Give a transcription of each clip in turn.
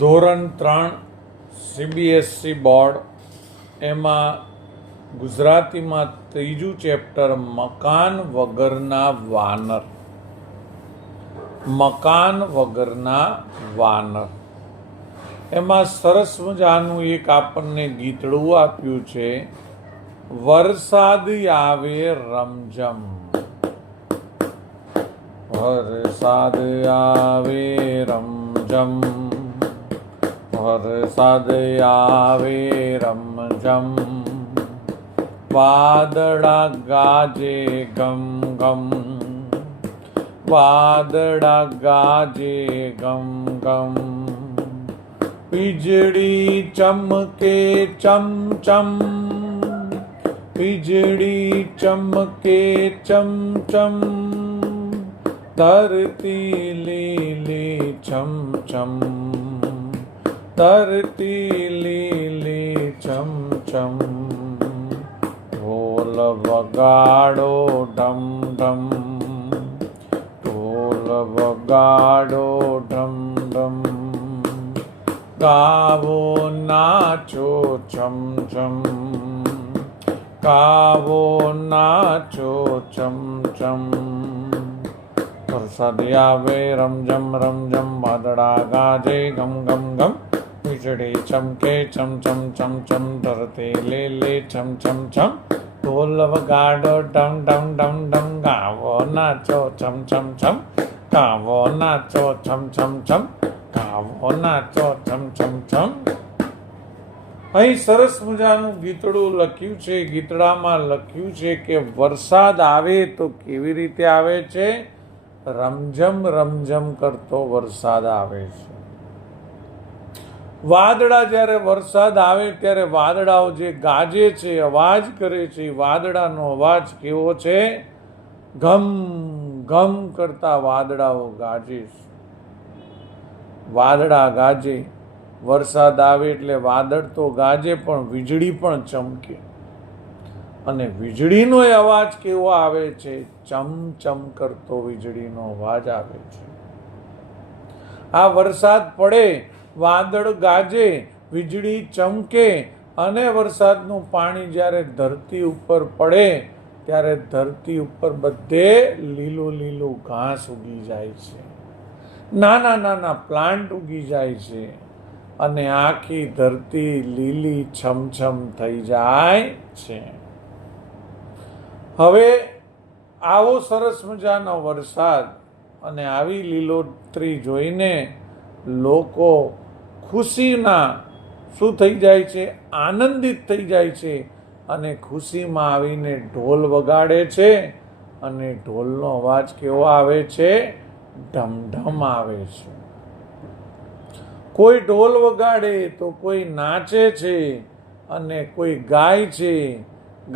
ધોરણ 3 CBSE board એમાં ગુજરાતીમાં ત્રીજું ચેપ્ટર મકાન વગરના વાનર. મકાન વગરના વાનર એમાં સરસ મજાનું એક આપણને ગીતડું આપ્યું છે. વરસાદ આવે રમઝમ, વરસાદ આવે રમઝમ, વરસાદ આવે રમઝમ, વાદળા ગાજે ગમ ગમ, વાદળા ગાજે ગમ ગમ, વીજળી ચમકે ચમ ચમ, વીજળી ચમકે ચમ ચમ, ધરતી લીલી છમ છમ, ધરતી લીલી છમ છમ, ઢોલ વગાડો ઢમ ઢમ, ઢોલ વગાડો ઢમ ઢમ, ગાવો નાચો છમ છમ, ગાવો નાચો છમ છમ. વરસાદ આવે રમઝમ રમઝમ, વાદળા ગાજે ગમ ગમ ગમ, વીજળી ચમકે ચમ ચમ ચમ ચમ, ધરતી લીલી છમ છમ છમ, ઢોલ વગાડો ડમ ડમ ડમ ડમ, ગાવો નાચો છમ છમ છમ, ગાવો નાચો છમ છમ છમ, ગાવો નાચો છમ છમ છમ. અહીં સરસ મજાનું ગીતડું લખ્યું છે. ગીતડામાં લખ્યું છે કે વરસાદ આવે તો કેવી રીતે આવે છે? રમઝમ રમઝમ કરતો વરસાદ આવે છે. વાદળા જ્યારે વરસાદ આવે ત્યારે વાદળાઓ જે ગાજે છે, અવાજ કરે છે, વાદળાનો અવાજ કેવો છે? ઘમ ઘમ કરતા વાદળાઓ ગાજે છે. વાદળા ગાજે, વરસાદ આવે એટલે વાદળ તો ગાજે પણ વીજળી પણ ચમકે. અને વીજળીનો અવાજ કેવો આવે છે? ચમ ચમ કરતો વીજળીનો અવાજ આવે છે. આ વરસાદ પડે, વાદળ ગાજે, વીજળી ચમકે અને વરસાદનું પાણી જ્યારે ધરતી ઉપર પડે ત્યારે ધરતી ઉપર બધે લીલું લીલું ઘાસ ઉગી જાય છે, નાના નાના પ્લાન્ટ ઉગી જાય છે અને આખી ધરતી લીલી છમછમ થઈ જાય છે. હવે આવો સરસ મજાનો વરસાદ અને આવી લીલોતરી જોઈને લોકો ખુશીના શું થઈ જાય છે? આનંદિત થઈ જાય છે અને ખુશીમાં આવીને ઢોલ વગાડે છે. અને ઢોલનો અવાજ કેવો આવે છે? ઢમઢમ આવે છે. કોઈ ઢોલ વગાડે તો કોઈ નાચે છે અને કોઈ ગાય છે.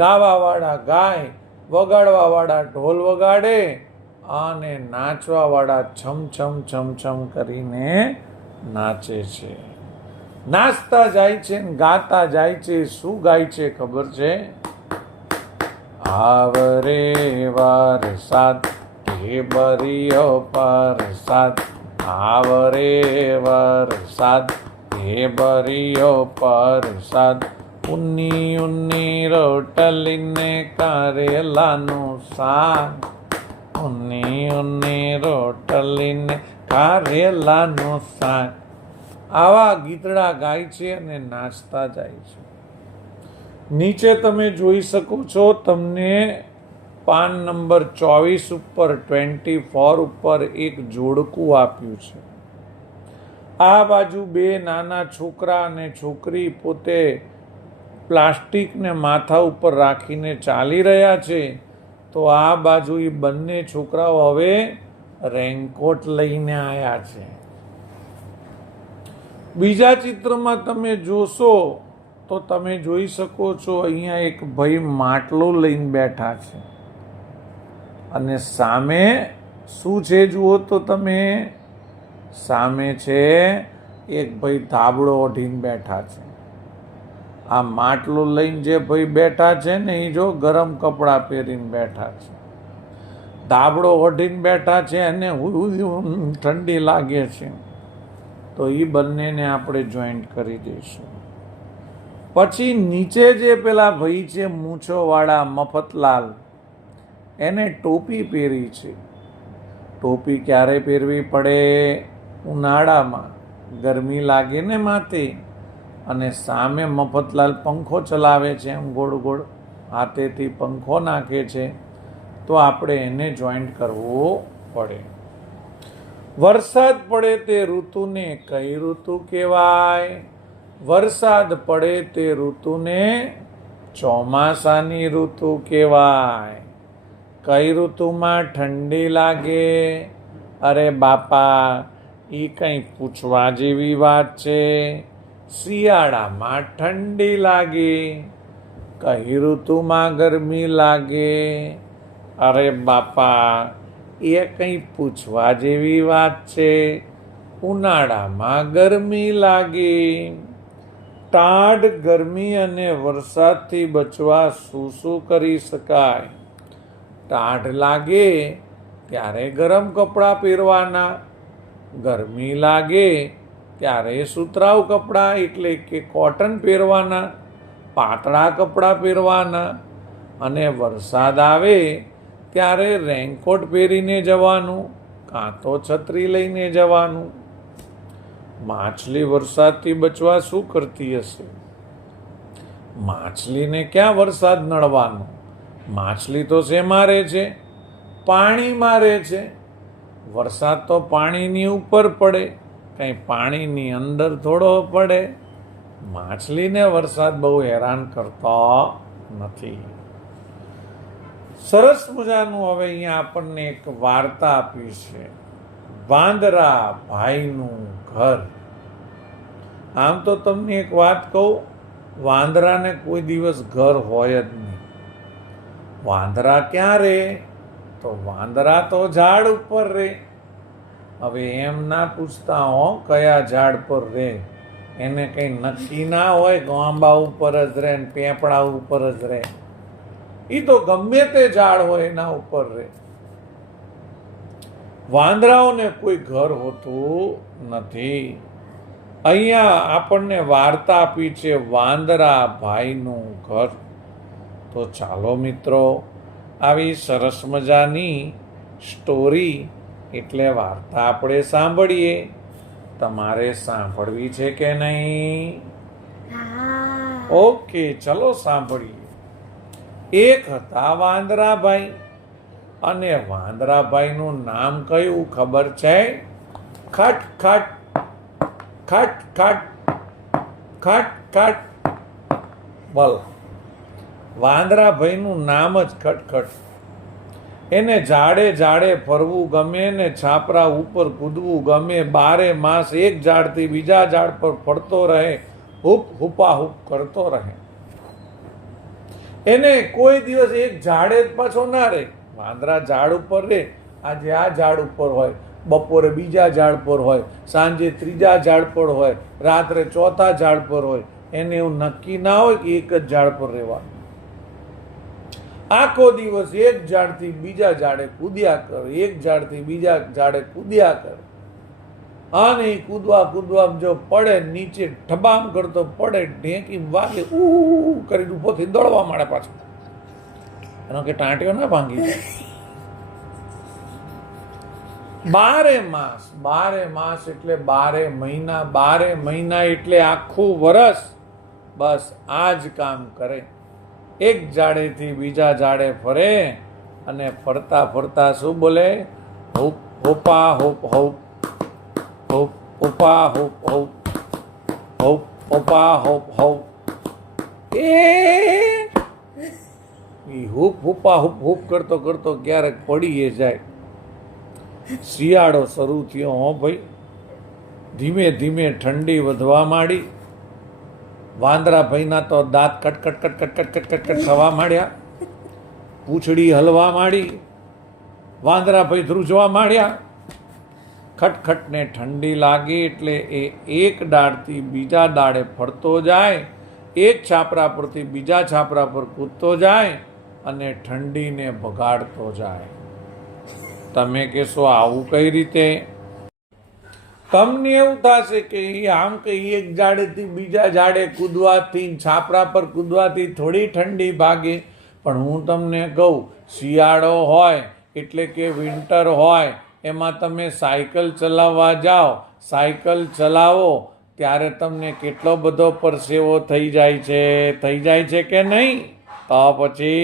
ગાવાવાળા ગાય, વગાડવાવાળા ઢોલ વગાડે અને નાચવાવાળા છમ છમ છમ છમ કરીને નાચે છે. નાચતા જાય છે, ગાતા જાય છે. શું ગાય છે ખબર છે? આવરે વરસાદ ઢેબરીયો પરસાદ, આવરે વરસાદ ઢેબરીયો પરસાદ, ઉન્ની ઉન્ની રોટલીને કારેલાનું શાક, ઉન્ની ઉન્ની રોટલીને કારેલાનું શાક. આવા ગીતડા ગાય છે અને નાચતા જાય છે. નીચે તમે જોઈ શકો છો, તમને પાન નંબર 24 ઉપર 24 ઉપર એક જોડકું આપ્યું છે. આ બાજુ બે નાના છોકરા અને છોકરી પોતે પ્લાસ્ટિકને માથા ઉપર રાખીને ચાલી રહ્યા છે. તો આ બાજુ એ બંને છોકરાઓ હવે રેનકોટ લઈને આવ્યા છે. બીજા ચિત્રમાં તમે જોશો તો તમે જોઈ શકો છો, અહીંયા એક ભાઈ માટલો લઈને બેઠા છે અને સામે શું છે જુઓ તો તમે, સામે છે એક ભાઈ ધાબળો ઓઢીને બેઠા છે. આ માટલો લઈને જે ભાઈ બેઠા છે ને એ જો ગરમ કપડાં પહેરીને બેઠા છે. ધાબળો ઓઢીને બેઠા છે અને ઠંડી લાગે છે. તો એ બંનેને આપણે જોઈન્ટ કરી દઈશું. પછી નીચે જે પેલા ભાઈ છે મૂછોવાળા મફતલાલ, એને ટોપી પહેરી છે. ટોપી ક્યારે પહેરવી પડે? ઉનાળામાં ગરમી લાગે ને માથે, અને સામે મફતલાલ પંખો ચલાવે છે, એમ ગોળ ગોળ હાથેથી પંખો નાખે છે, તો આપણે એને જોઈન્ટ કરવો પડે. વરસાદ પડે તે ઋતુને કઈ ઋતુ કહેવાય? વરસાદ પડે તે ઋતુને ચોમાસાની ઋતુ કહેવાય. કઈ ઋતુમાં ઠંડી લાગે? અરે બાપા, એ કંઈ પૂછવા જેવી વાત છે? શિયાળામાં ઠંડી લાગે. કઈ ઋતુમાં ગરમી લાગે? અરે બાપા, એ કંઈ પૂછવા જેવી વાત છે? ઉનાળામાં ગરમી લાગે. ટાઢ ગરમી અને વરસાદથી બચવા શું શું કરી શકાય? ટાઢ લાગે ત્યારે ગરમ કપડાં પહેરવાના. ગરમી લાગે ત્યારે સુતરાઉ કપડાં એટલે કે કોટન પહેરવાના, પાતળા કપડાં પહેરવાના. અને વરસાદ આવે ત્યારે રેનકોટ પહેરીને જવાનું, કાં તો છત્રી લઈને જવાનું. માછલી વરસાદથી બચવા શું કરતી હશે? માછલીને ક્યાં વરસાદ નડવાનો? માછલી તો શેમાં રહે છે? પાણીમાં રહે છે. વરસાદ તો પાણીની ઉપર પડે, કંઈ પાણીની અંદર થોડો પડે. માછલીને વરસાદ બહુ હેરાન કરતો નથી. સરસ મજાનું હવે અહીંયા આપણને એક વાર્તા આપી છે, વાંદરા ભાઈનું ઘર. આમ તો તમને એક વાત કહું, વાંદરાને કોઈ દિવસ ઘર હોય જ નહીં. વાંદરા ક્યાં રહે? તો વાંદરા તો ઝાડ ઉપર રહે. હવે એમ ના પૂછતા હો કયા ઝાડ પર રહે, એને કંઈ નક્કી ના હોય કે આંબા ઉપર જ રહે ને પેપડા ઉપર જ રહે. એ તો ગમે તે ઝાડ હોય એના ઉપર રહે. વાંદરાઓને કોઈ ઘર હોતું નથી. અહીંયા આપણને વાર્તા આપી છે વાંદરા ભાઈનું ઘર. તો ચાલો મિત્રો, આવી સરસ મજાની સ્ટોરી એટલે વાર્તા આપણે સાંભળીએ. તમારે સાંભળવી છે કે નહીં? ઓકે, ચલો સાંભળીએ. એક હતા વાંદરાભાઈ, અને વાંદરાભાઈનું નામ કયું ખબર છે? ખટ ખટ ખટ ખટ ખટ ખટ. બોલો, વાંદરાભાઈનું નામ જ ખટખટ. એને ઝાડે ઝાડે ફરવું ગમે ને છાપરા ઉપર કૂદવું ગમે. બારે માસ એક ઝાડથી બીજા ઝાડ પર ફરતો રહે, હૂપ હુપા હૂપ કરતો રહે. એને કોઈ દિવસ એક ઝાડે જ પાછો ના રહે. વાંદરા ઝાડ ઉપર રહે, આજે આ ઝાડ ઉપર હોય, બપોરે બીજા ઝાડ પર હોય, સાંજે ત્રીજા ઝાડ પર હોય, રાત્રે ચોથા ઝાડ પર હોય. એને એવું નક્કી ના હોય કે એક જ ઝાડ પર રહેવાનું. આખો દિવસ એક ઝાડથી બીજા ઝાડે કૂદ્યા કરે, એક ઝાડથી બીજા ઝાડે કૂદ્યા કરે. અને એ કૂદવા જો પડે, નીચે ઠબામ કરતો પડે, ઢેંકી વાગે, કરીને ઉભો થઈ દોડવા માંડે પાછો. એનો કે ટાંટિયો ના ભાંગી જાય. બારે માસ એટલે 12 મહિના. 12 મહિના એટલે આખું વરસ. બસ આ જ કામ કરે. એક ઝાડેથી બીજા ઝાડે ફરે, અને ફરતા ફરતા શું બોલે? હોપ હોપા હોપ હોપ, હોપ હોપા હોપ હોપ, હોપ હોપા હોપ હોપ. એ હુપ હુપા હુપ હુપ કરતો કરતો ક્યારેક પડીએ જાય. શિયાળો શરૂ થયો હો ભાઈ. ધીમે ધીમે ઠંડી વધવા માંડી. વાંદરાભાઈના તો દાંત કટકટ કટકટ કટકટ કટકટ થવા માંડ્યા. પૂંછડી હલવા માંડી. વાંદરાભાઈ ધ્રુજવા માંડ્યા. ખટખટને ઠંડી લાગી એટલે એ એક ડાળથી બીજા ડાળે ફરતો જાય, એક છાપરા પરથી બીજા છાપરા પર કૂદતો જાય, અને ઠંડીને ભગાડતો જાય. તમે કહેશો આવું કઈ રીતે? તમને એવું થશે કે આમ કે એક ઝાડેથી બીજા ઝાડે કૂદવાથી, છાપરા પર કૂદવાથી થોડી ઠંડી ભાગે. પણ હું તમને કહું, શિયાળો હોય એટલે કે વિન્ટર હોય, એમાં તમે સાયકલ ચલાવવા જાઓ, સાયકલ ચલાવો ત્યારે તમને કેટલો બધો પરસેવો થઈ જાય છે કે નહીં? તો પછી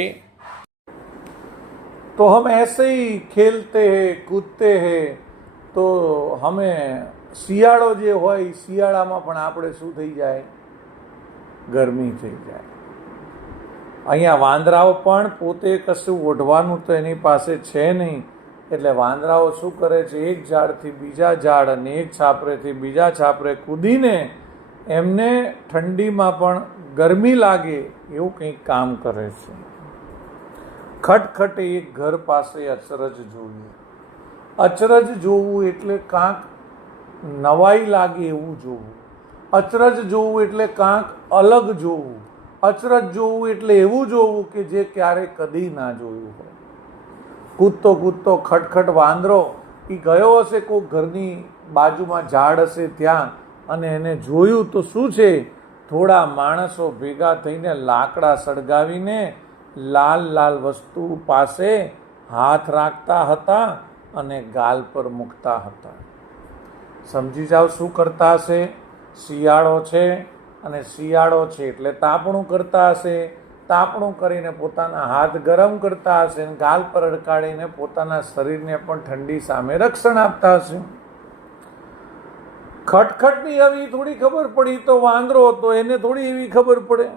तो हम ऐसे ही खेलते हैं, कूदते हैं. તો અમે શિયાળો જે હોય, શિયાળામાં પણ આપણે શું થઈ જાય? ગરમી થઈ જાય. અહીંયા વાંદરાઓ પણ પોતે કશું ઓઢવાનું તો એની પાસે છે નહીં, એટલે વાંદરાઓ શું કરે છે? એક ઝાડથી બીજા ઝાડ અને એક છાપરેથી બીજા છાપરે કૂદીને એમને ઠંડીમાં પણ ગરમી લાગે એવું કંઈક કામ કરે છે. ખટખટે એક ઘર પાસે અચરજ જોયું. અચરજ જોવું એટલે કાંક નવાઈ લાગે એવું જોવું. અચરજ જોવું એટલે કાંક અલગ જોવું. અચરજ જોવું એટલે એવું જોવું કે જે ક્યારે કદી ના જોયું હોય. કૂદતો કૂદતો ખટખટ વાંદરો એ ગયો હશે કોઈ ઘરની બાજુમાં ઝાડ હશે ત્યાં, અને એને જોયું તો શું છે? થોડા માણસો ભેગા થઈને લાકડા સળગાવીને લાલ લાલ વસ્તુ પાસે હાથ રાખતા હતા અને ગાલ પર મૂકતા હતા. સમજી જાઓ શું કરતા હશે? શિયાળો છે અને શિયાળો છે એટલે તાપણું કરતા હશે. તાપણું કરીને પોતાના હાથ ગરમ કરતા હશે અને ગાલ પર અડકાડીને પોતાના શરીરને પણ ઠંડી સામે રક્ષણ આપતા હશે. ખટખટની આવી થોડી ખબર પડી તો વાંદરો હતો, એને થોડી એવી ખબર પડે.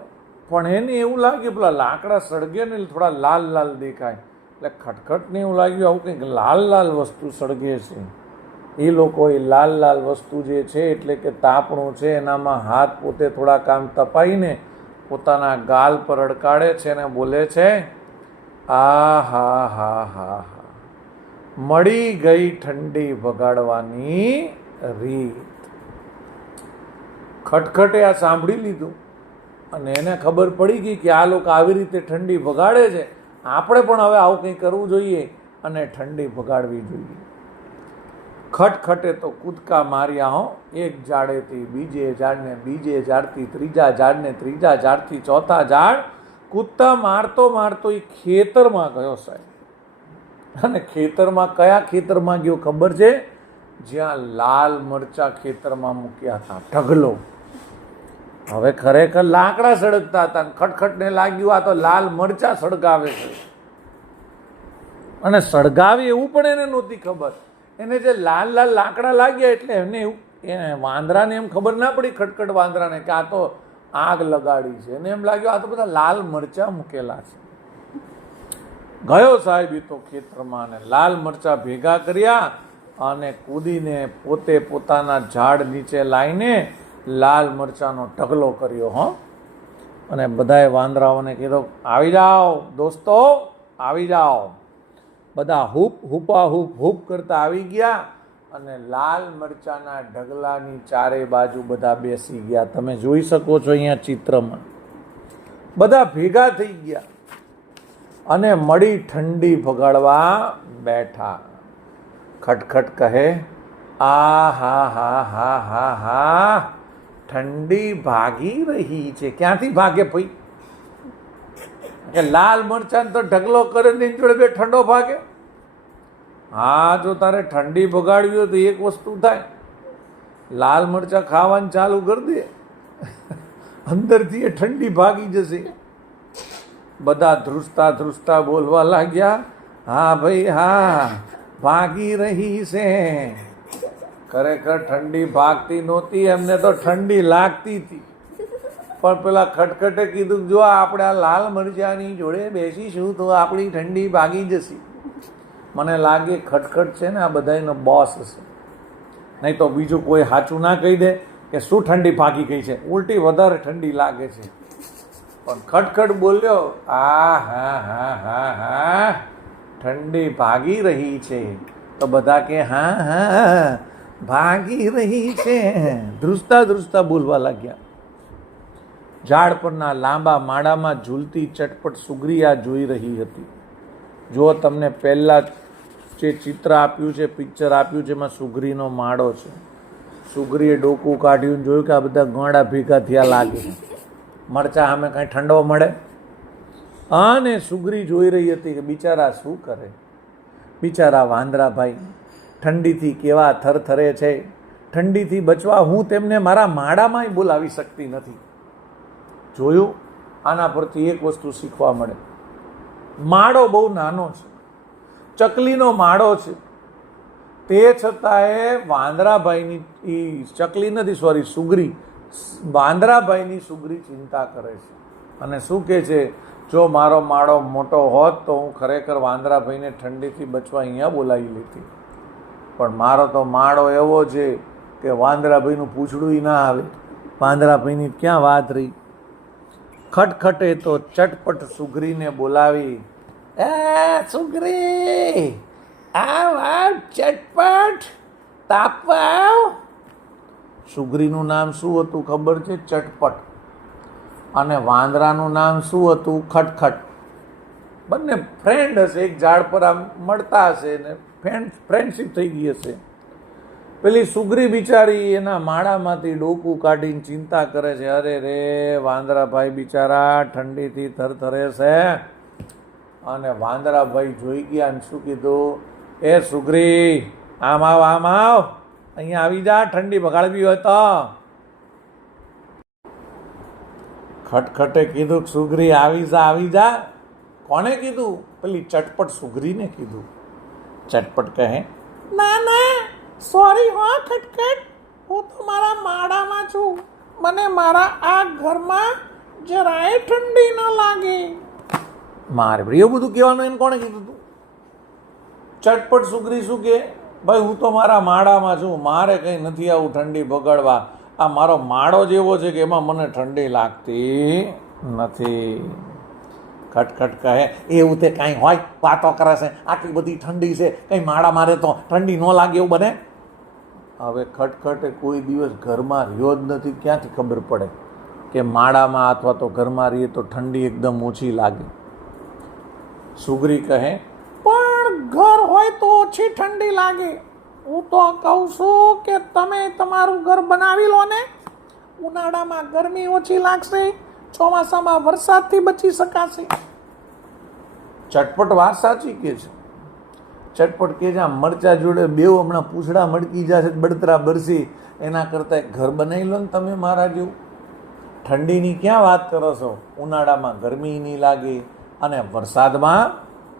પણ એને એવું લાગ્યું પેલા લાકડા સળગે ને થોડા લાલ લાલ દેખાય, એટલે ખટખટને એવું લાગ્યું આવું કંઈક લાલ લાલ વસ્તુ સળગે છે. એ લોકો એ લાલ લાલ વસ્તુ જે છે એટલે કે તાપણું છે એનામાં હાથ પોતે થોડાક આમ તપાઈને પોતાના ગાલ પર અડકાડે છે અને બોલે છે, આ હા હા હા હા, મળી ગઈ ઠંડી ભગાડવાની રીત. ખટખટે આ સાંભળી લીધું અને એને ખબર પડી ગઈ કે આ લોકો આવી રીતે ઠંડી ભગાડે છે, આપણે પણ હવે આવું કંઈ કરવું જોઈએ અને ઠંડી ભગાડવી જોઈએ. ખટખટે તો કૂદકા માર્યા હો, એક ઝાડેથી બીજે ઝાડને, બીજે ઝાડથી ત્રીજા ઝાડને, ત્રીજા ઝાડથી ચોથા ઝાડ. કૂદતા મારતો મારતો એ ખેતરમાં ગયો સાહેબ. અને ખેતરમાં કયા ખેતરમાં ગયો ખબર છે? જ્યાં લાલ મરચા ખેતરમાં મૂક્યા હતા, ઢગલો. હવે ખરેખર લાકડા સળગતા હતા, ખટખટને લાગ્યું આ તો લાલ મરચા સળગાવે છે. અને સળગાવે એવું પણ એને નહોતી ખબર. એને જે લાલ લાલ લાકડા લાગ્યા એટલે એને એવું, એને વાંદરાને એમ ખબર ના પડી, ખટખટ વાંદરાને, કે આ તો આગ લગાડી છે. એને એમ લાગ્યું આ તો બધા લાલ મરચા મૂકેલા છે. ગયો સાહેબ એ તો ખેતરમાં અને લાલ મરચા ભેગા કર્યા અને કૂદીને પોતે પોતાના ઝાડ નીચે લાવીને લાલ મરચાનો ઢગલો કર્યો. હો, અને બધાએ વાંદરાઓને કીધું, આવી જાઓ દોસ્તો, આવી જાઓ. બધા હૂપ હૂપા હૂપ હૂપ કરતા આવી ગયા અને લાલ મરચાના ઢગલાની ચારે બાજુ બધા બેસી ગયા. તમે જોઈ શકો છો અહીંયા ચિત્રમાં. બધા ભેગા થઈ ગયા અને મળી ઠંડી ભગાડવા બેઠા. ખટખટ કહે, આ હા હા હા હા હા, ઠંડી ભાગી રહી છે. ક્યાંથી ભાગે ભાઈ? કે લાલ મરચાં તો ઢગલો કરે ને જોડે બે ઠંડો ભાગે. હા, જો તારે ઠંડી ભગાડવી હોય તો એક વસ્તુ થાય, લાલ મરચાં ખાવાનું ચાલુ કરી દે, અંદરથી એ ઠંડી ભાગી જશે. બધા ધ્રુસતા ધ્રુસતા બોલવા લાગ્યા, હા ભાઈ હા, ભાગી રહી છે. ખરેખર ઠંડી ભાગતી નહોતી, એમને તો ઠંડી લાગતી હતી. પણ પેલા ખટખટે કીધું, જો આપણે આ લાલ મરચાની જોડે બેસીશું તો આપણી ઠંડી ભાગી જશે. મને લાગે ખટખટ છે ને આ બધાનો બોસ હશે, નહીં તો બીજું કોઈ સાચું ના કહી દે કે શું ઠંડી ભાગી ગઈ છે, ઉલટી વધારે ઠંડી લાગે છે. પણ ખટખટ બોલ્યો, આ હા હા હા હા, ઠંડી ભાગી રહી છે. તો બધા કે હા હા, ભાગી રહી છે. ધ્રુસતા ધ્રુસતા બોલવા લાગ્યા. ઝાડ પરના લાંબા માળામાં ઝૂલતી ચટપટ સુગરી આ જોઈ રહી હતી. જો તમને પહેલાં જે ચિત્ર આપ્યું છે, પિક્ચર આપ્યું છે, એમાં સુગરીનો માળો છે. સુગરીએ ડોકું કાઢ્યું, જોયું કે આ બધા ગોંડા ભેગા થયા લાગે, મરચા સામે કાંઈ ઠંડો મળે. અને સુગરી જોઈ રહી હતી કે બિચારા શું કરે, બિચારા વાંદરાભાઈ ઠંડીથી કેવા થરથરે છે. ઠંડીથી બચવા હું તેમને મારા માળામાંય બોલાવી શકતી નથી. જોયું, આના પરથી એક વસ્તુ શીખવા મળે. માળો બહુ નાનો છે, ચકલીનો માળો છે, તે છતાંય વાંદરાભાઈની ચકલી નથી, સોરી સુગરી, વાંદરાભાઈની સુગરી ચિંતા કરે છે અને શું કહે છે, જો મારો માળો મોટો હોત તો હું ખરેખર વાંદરાભાઈને ઠંડીથી બચવા અહીંયા બોલાવી લેતી, પણ મારો તો માળો એવો છે કે વાંદરાભાઈનું પૂછડું ના આવે. વાંદરાભાઈની ક્યાં વાત રહી. ખટખટે તો ચટપટ સુગરીને બોલાવી. એ સુગરી, આવ આવ, ચટપટ તાપવા આવ. સુગરીનું નામ શું હતું ખબર છે? ચટપટ. અને વાંદરાનું નામ શું હતું? ખટખટ. બંને ફ્રેન્ડ હશે, એક ઝાડ પર આમ મળતા હશે ને ફ્રેન્ડશીપ થઈ ગઈ હશે. પેલી સુગરી બિચારી એના માળામાંથી ડોકું કાઢીને ચિંતા કરે છે, અરે રે વાંદરાભાઈ બિચારા ઠંડીથી થરથરે છે. અને વાંદરાભાઈ જોઈ ગયા અને શું કીધું, એ સુગરી આમ આવ, આમ આવ, અહીંયા આવી જા, ઠંડી બગાડવી હોય તો. ખટખટે કીધું, સુગરી આવી જા, આવી જા. કોને કીધું? પેલી ચટપટ સુગરીને કીધું. ચટપટ કહે, ના ના, સોરી હો ખટખટ, હું તો મારા માળામાં છું, મને મારા આ ઘરમાં જરાય ઠંડી ન લાગે. મારે એવું બધું કહેવાનું એને કોણે કીધું તું? ચટપટ સુગરી શું કે, ભાઈ હું તો મારા માળામાં છું, મારે કંઈ નથી આવું ઠંડી બગાડવા, આ મારો માળો જ એવો છે કે એમાં મને ઠંડી લાગતી નથી. ખટખટ કહે, એવું તે કાંઈ હોય, વાતો કરે છે, આટલી બધી ઠંડી છે, કંઈ માળા મારે તો ઠંડી ન લાગે એવું બને? હવે ખટખટે કોઈ દિવસ ઘરમાં રહ્યો જ નથી, ક્યાંથી ખબર પડે કે માળામાં અથવા તો ઘરમાં રહીએ તો ઠંડી એકદમ ઓછી લાગે. સુગરી કહે, પણ ઘર હોય તો ઓછી ઠંડી લાગે. હું તો કહું છું કે તમે તમારું ઘર બનાવી લો ને, ઉનાળામાં ગરમી ઓછી લાગશે, ચોમાસામાં વરસાદથી બચી શકાશે. ચટપટ વાત સાચી કે છે. ચટપટ કે છે, મરચા જોડે બેવ હમણાં પૂછડા મડકી જશે, બળતરા બરસી, એના કરતાં એક ઘર બનાવી લો ને તમે મારા જેવું. ઠંડીની ક્યાં વાત કરો છો? ઉનાળામાં ગરમી નહીં લાગે અને વરસાદમાં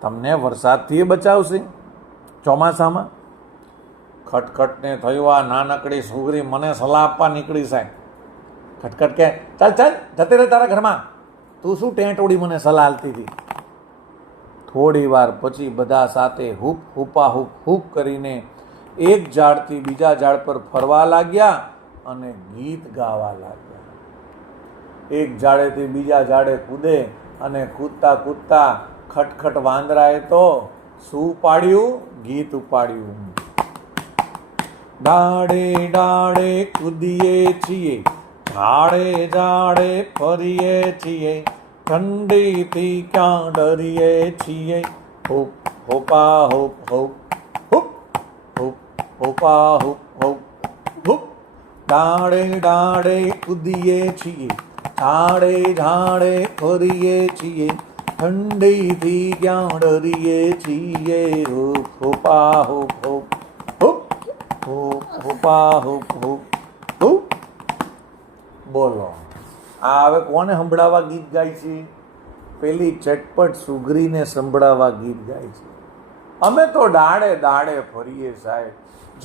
તમને વરસાદથી બચાવશે. ચોમાસામાં ખટખટને થયું, આ નાનકડી સુગરી મને સલાહ આપવા નીકળી સાહેબ. ખટખટ કે, ચાલ ચાલ જતી રહે તારા ઘરમાં, તું શું ટેંટોડી મને સલાહ આલતી હતી. થોડી વાર પછી બધા સાથે હૂપ હૂપા હૂપ હૂપ કરીને એક ઝાડથી બીજા ઝાડ પર ફરવા લાગ્યા અને ગીત ગાવા લાગ્યા. એક ઝાડેથી બીજા ઝાડે કૂદે અને કૂદતા કૂદતા ખટખટ વાંદરાએ તો શું ઉપાડ્યું? ગીત ઉપાડ્યું. ડાળે ડાળે કૂદીએ છીએ, ઝાડે ઝાડે ફરીએ છીએ, ઠંડીથી ક્યાં ડરીએ છીએ. હૂપ હોપા હૂપ હૂપ હૂપ હૂપ હોપા હૂપ હૂપ હૂપ. ડાળે ડાળે કૂદીએ છીએ, ઝાડે ઝાડે ફરીએ છીએ, ઠંડીથી ક્યાં ડરીએ છીએ. હૂપ હોપા હૂપ હૂપ હૂપ હૂપ હોપા હૂપ હૂપ હૂપ. બોલો, આ હવે કોને સંભળાવવા ગીત ગાય છે? પેલી ચટપટ સુગરીને સંભળાવવા ગીત ગાય છે. અમે તો ડાળે ડાળે ફરીએ સાહેબ,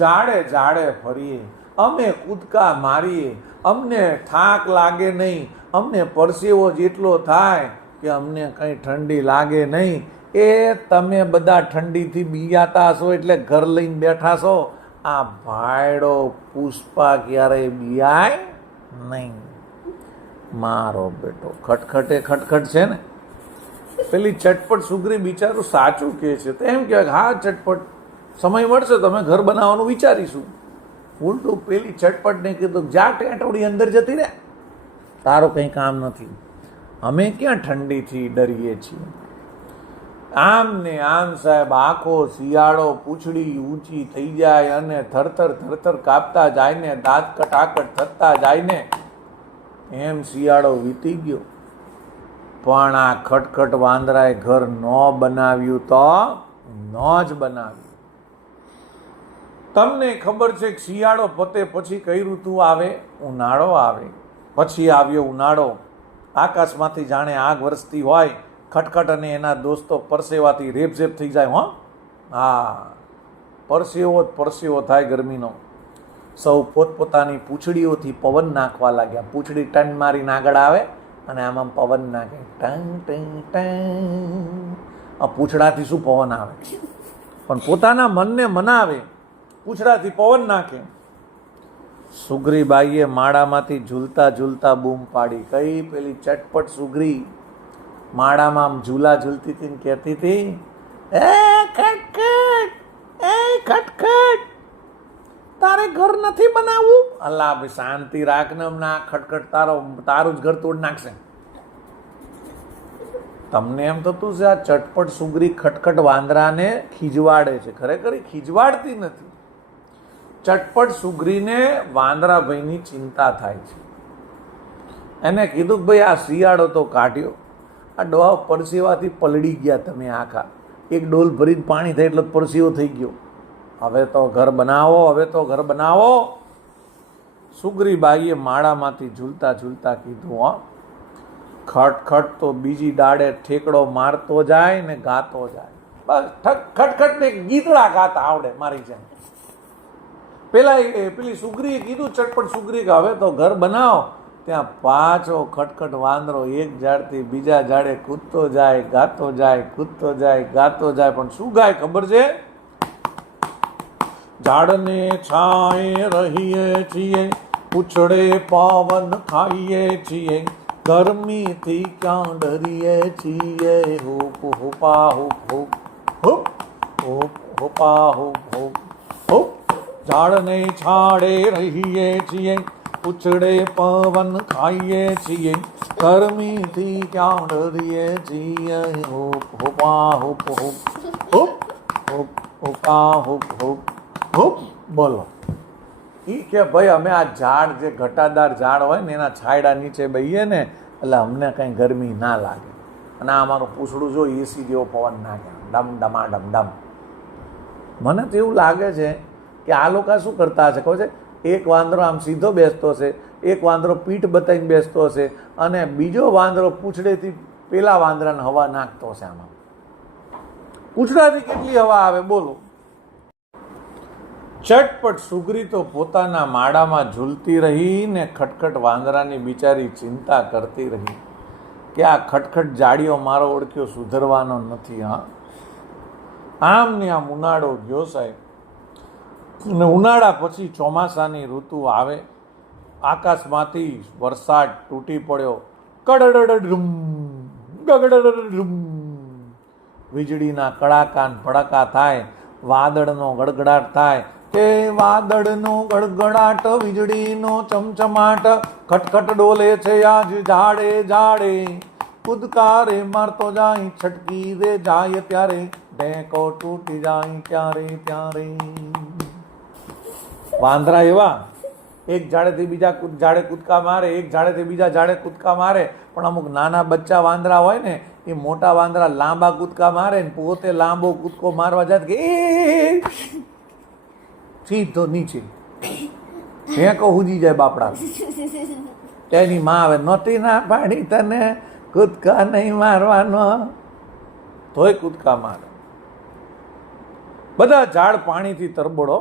ઝાડે ઝાડે ફરીએ, અમે કૂદકા મારીએ, અમને થાક લાગે નહીં, અમને પરસેવો જેટલો થાય કે અમને કંઈ ઠંડી લાગે નહીં. એ તમે બધા ઠંડીથી બીજાતા હશો એટલે ઘર લઈને બેઠા છો. આ ભાયડો પુષ્પા ક્યારેય બિયાય નહીં. મારો બેટો ખટખટે ખટખટ છે ને, પેલી ચટપટ સુગરી બિચારું સાચું કહે છે. તો એમ કહેવાય કે હા ચટપટ, સમય મળશે તો અમે ઘર બનાવવાનું વિચારીશું. ઉલટું પેલી ચટપટને કીધું, જા ટેટોડી અંદર જતી રહે, તારું કંઈ કામ નથી, અમે ક્યાં ઠંડીથી ડરીએ છીએ. આમ ને આમ સાહેબ આખો શિયાળો પૂંછડી ઊંચી થઈ જાય અને થરથર થરથર કાપતા જાય ને દાંત કટાકટ થતા જાય ને એમ શિયાળો વીતી ગયો. પણ આ ખટખટ વાંદરાએ ઘર ન બનાવ્યું તો ન જ બનાવ્યું. તમને ખબર છે કે શિયાળો પતે પછી કઈ ઋતુ આવે? ઉનાળો આવે. પછી આવ્યો ઉનાળો. આકાશમાંથી જાણે આગ વરસતી હોય. ખટખટ અને એના દોસ્તો પરસેવાથી રેપઝેપ થઈ જાય. હા, પરસેવો જ પરસેવો થાય ગરમીનો. સૌ પોતપોતાની પૂંછડીઓથી પવન નાખવા લાગ્યા. પૂંછડી ટન મારીને આગળ આવે અને આમાં પવન નાખે. Tongue tongue tongue. આ પૂંછડાથી શું પવન આવે? પણ પોતાના મનને મનાવે. પૂંછડાથી પવન નાખે. સુગ્રીબાઈએ માળામાંથી ઝૂલતા ઝૂલતા બૂમ પાડી. કઈ પેલી ચટપટ સુગ્રી માળામાં આમ ઝૂલા ઝૂલતી હતી ને કહેતી હતી, એ ખટખટ, એ ખટખટ, તારે ઘર નથી બનાવવું? અલ્લા ભાઈ શાંતિ રાખ ને, હમણાં ખટખટ તારું જ ઘર તોડ નાખશે. તમને એમ થતું છે આ ચટપટ સુગ્રી ખટખટ વાંદરાને ખીજવાડે છે. ખરેખર ખીજવાડતી નથી. ચટપટ સુગ્રીને વાંદરાભાઈની ચિંતા થાય છે. એને કીધું કે ભાઈ આ શિયાળો તો કાઢ્યો, આ ડોહા પરસેવાથી પલળી ગયા તમે આખા. એક ડોલ ભરીને પાણી થાય એટલે પરસેવો થઈ ગયો. હવે તો ઘર બનાવો, હવે તો ઘર બનાવો. સુગ્રીબાઈએ માળામાંથી ઝૂલતા ઝૂલતા કીધું, ખટખટ તો બીજી દાડે ઠેકડો મારતો જાય ને ગાતો જાય. બસ ખટખટ ને ગીતડા ગાતા આવડે મારી જેમ. પેલી સુગ્રીએ કીધું ચટપટ સુગ્રી કે હવે તો ઘર બનાવો. ત્યાં પાછો ખટખટ વાંદરો એક ઝાડથી બીજા ઝાડે કૂદતો જાય, ગાતો જાય, કૂદતો જાય, ગાતો જાય. પણ શું ગાય ખબર છે? ઝાડને છાંયે રહીએ છીએ, પૂછડે પવન ખાઈએ છીએ, ગરમીથી ક્યાં ડરીએ છીએ. હુપ હુપા હુપ હુપ હુપ હુપ હુપા હુપ હુપ હુપ. ઝાડને છાડે રહીએ છીએ, પૂછડે પવન ખાઈએ છીએ, ગરમીથી ક્યાં ડરીએ છીએ. હુપ હુપા હુપ હુપ હુપ હુપ હુપા હુપ હુપ હુપ. બોલો. એ કે ભાઈ અમે આ ઝાડ જે ઘટાદાર ઝાડ હોય ને એના છાયડા નીચે બેહીએ ને એટલે અમને કંઈ ગરમી ના લાગે. અને આ અમારું પૂછડું જો એસી જેવો પવન નાખે, ડમ ડમા ડમ ડમ. મને તો એવું લાગે છે કે આ લોકો શું કરતા હશે ખબર છે? એક વાંદરો આમ સીધો બેસતો હશે, એક વાંદરો પીઠ બતાવીને બેસતો હશે અને બીજો વાંદરો પૂંછડેથી પેલા વાંદરાને હવા નાખતો હશે. આમાં પૂંછડાથી કેટલી હવા આવે બોલો. ચટપટ સુગ્રી તો પોતાના માળામાં ઝૂલતી રહી ને ખટખટ વાંદરાની બિચારી ચિંતા કરતી રહી કે આ ખટખટ જાડીઓ મારો ઓળખ્યો સુધરવાનો નથી. હા, આમ ને આમ ઉનાળો ગયો સાહેબ. અને ઉનાળા પછી ચોમાસાની ઋતુ આવે. આકાશમાંથી વરસાદ તૂટી પડ્યો. કડડડડુમ ગગડડડુમ. વીજળીના કડાકા ભડાકા થાય, વાદળનો ગડગડાટ થાય. કે વાદળનો ગડગડાટ, વીજળીનો ચમચમાટ, ખટખટ ડોલે છે આજ ઝાડે ઝાડે, કૂદકારે મારતો જાય, છટકી રે જાય ત્યારે, ડેકો તૂટી જાય ત્યારે ત્યારે. વાંદરા એવા એક ઝાડેથી બીજા ઝાડે કૂદકા મારે, એક ઝાડેથી બીજા ઝાડે કૂદકા મારે. પણ અમુક નાના બચ્ચા વાંદરા હોય ને એ મોટા વાંદરા લાંબા કૂદકા મારે ને પોતે લાંબો કૂદકો મારવા જાય કે એ સીધો નીચે ફેંકો હુજી જાય બાપડા. એની માં આવે, નહોતી ના પાડી તને કૂદકા નહીં મારવાનો, તોય કૂદકા મારે. બધા ઝાડ પાણીથી તરબોળો,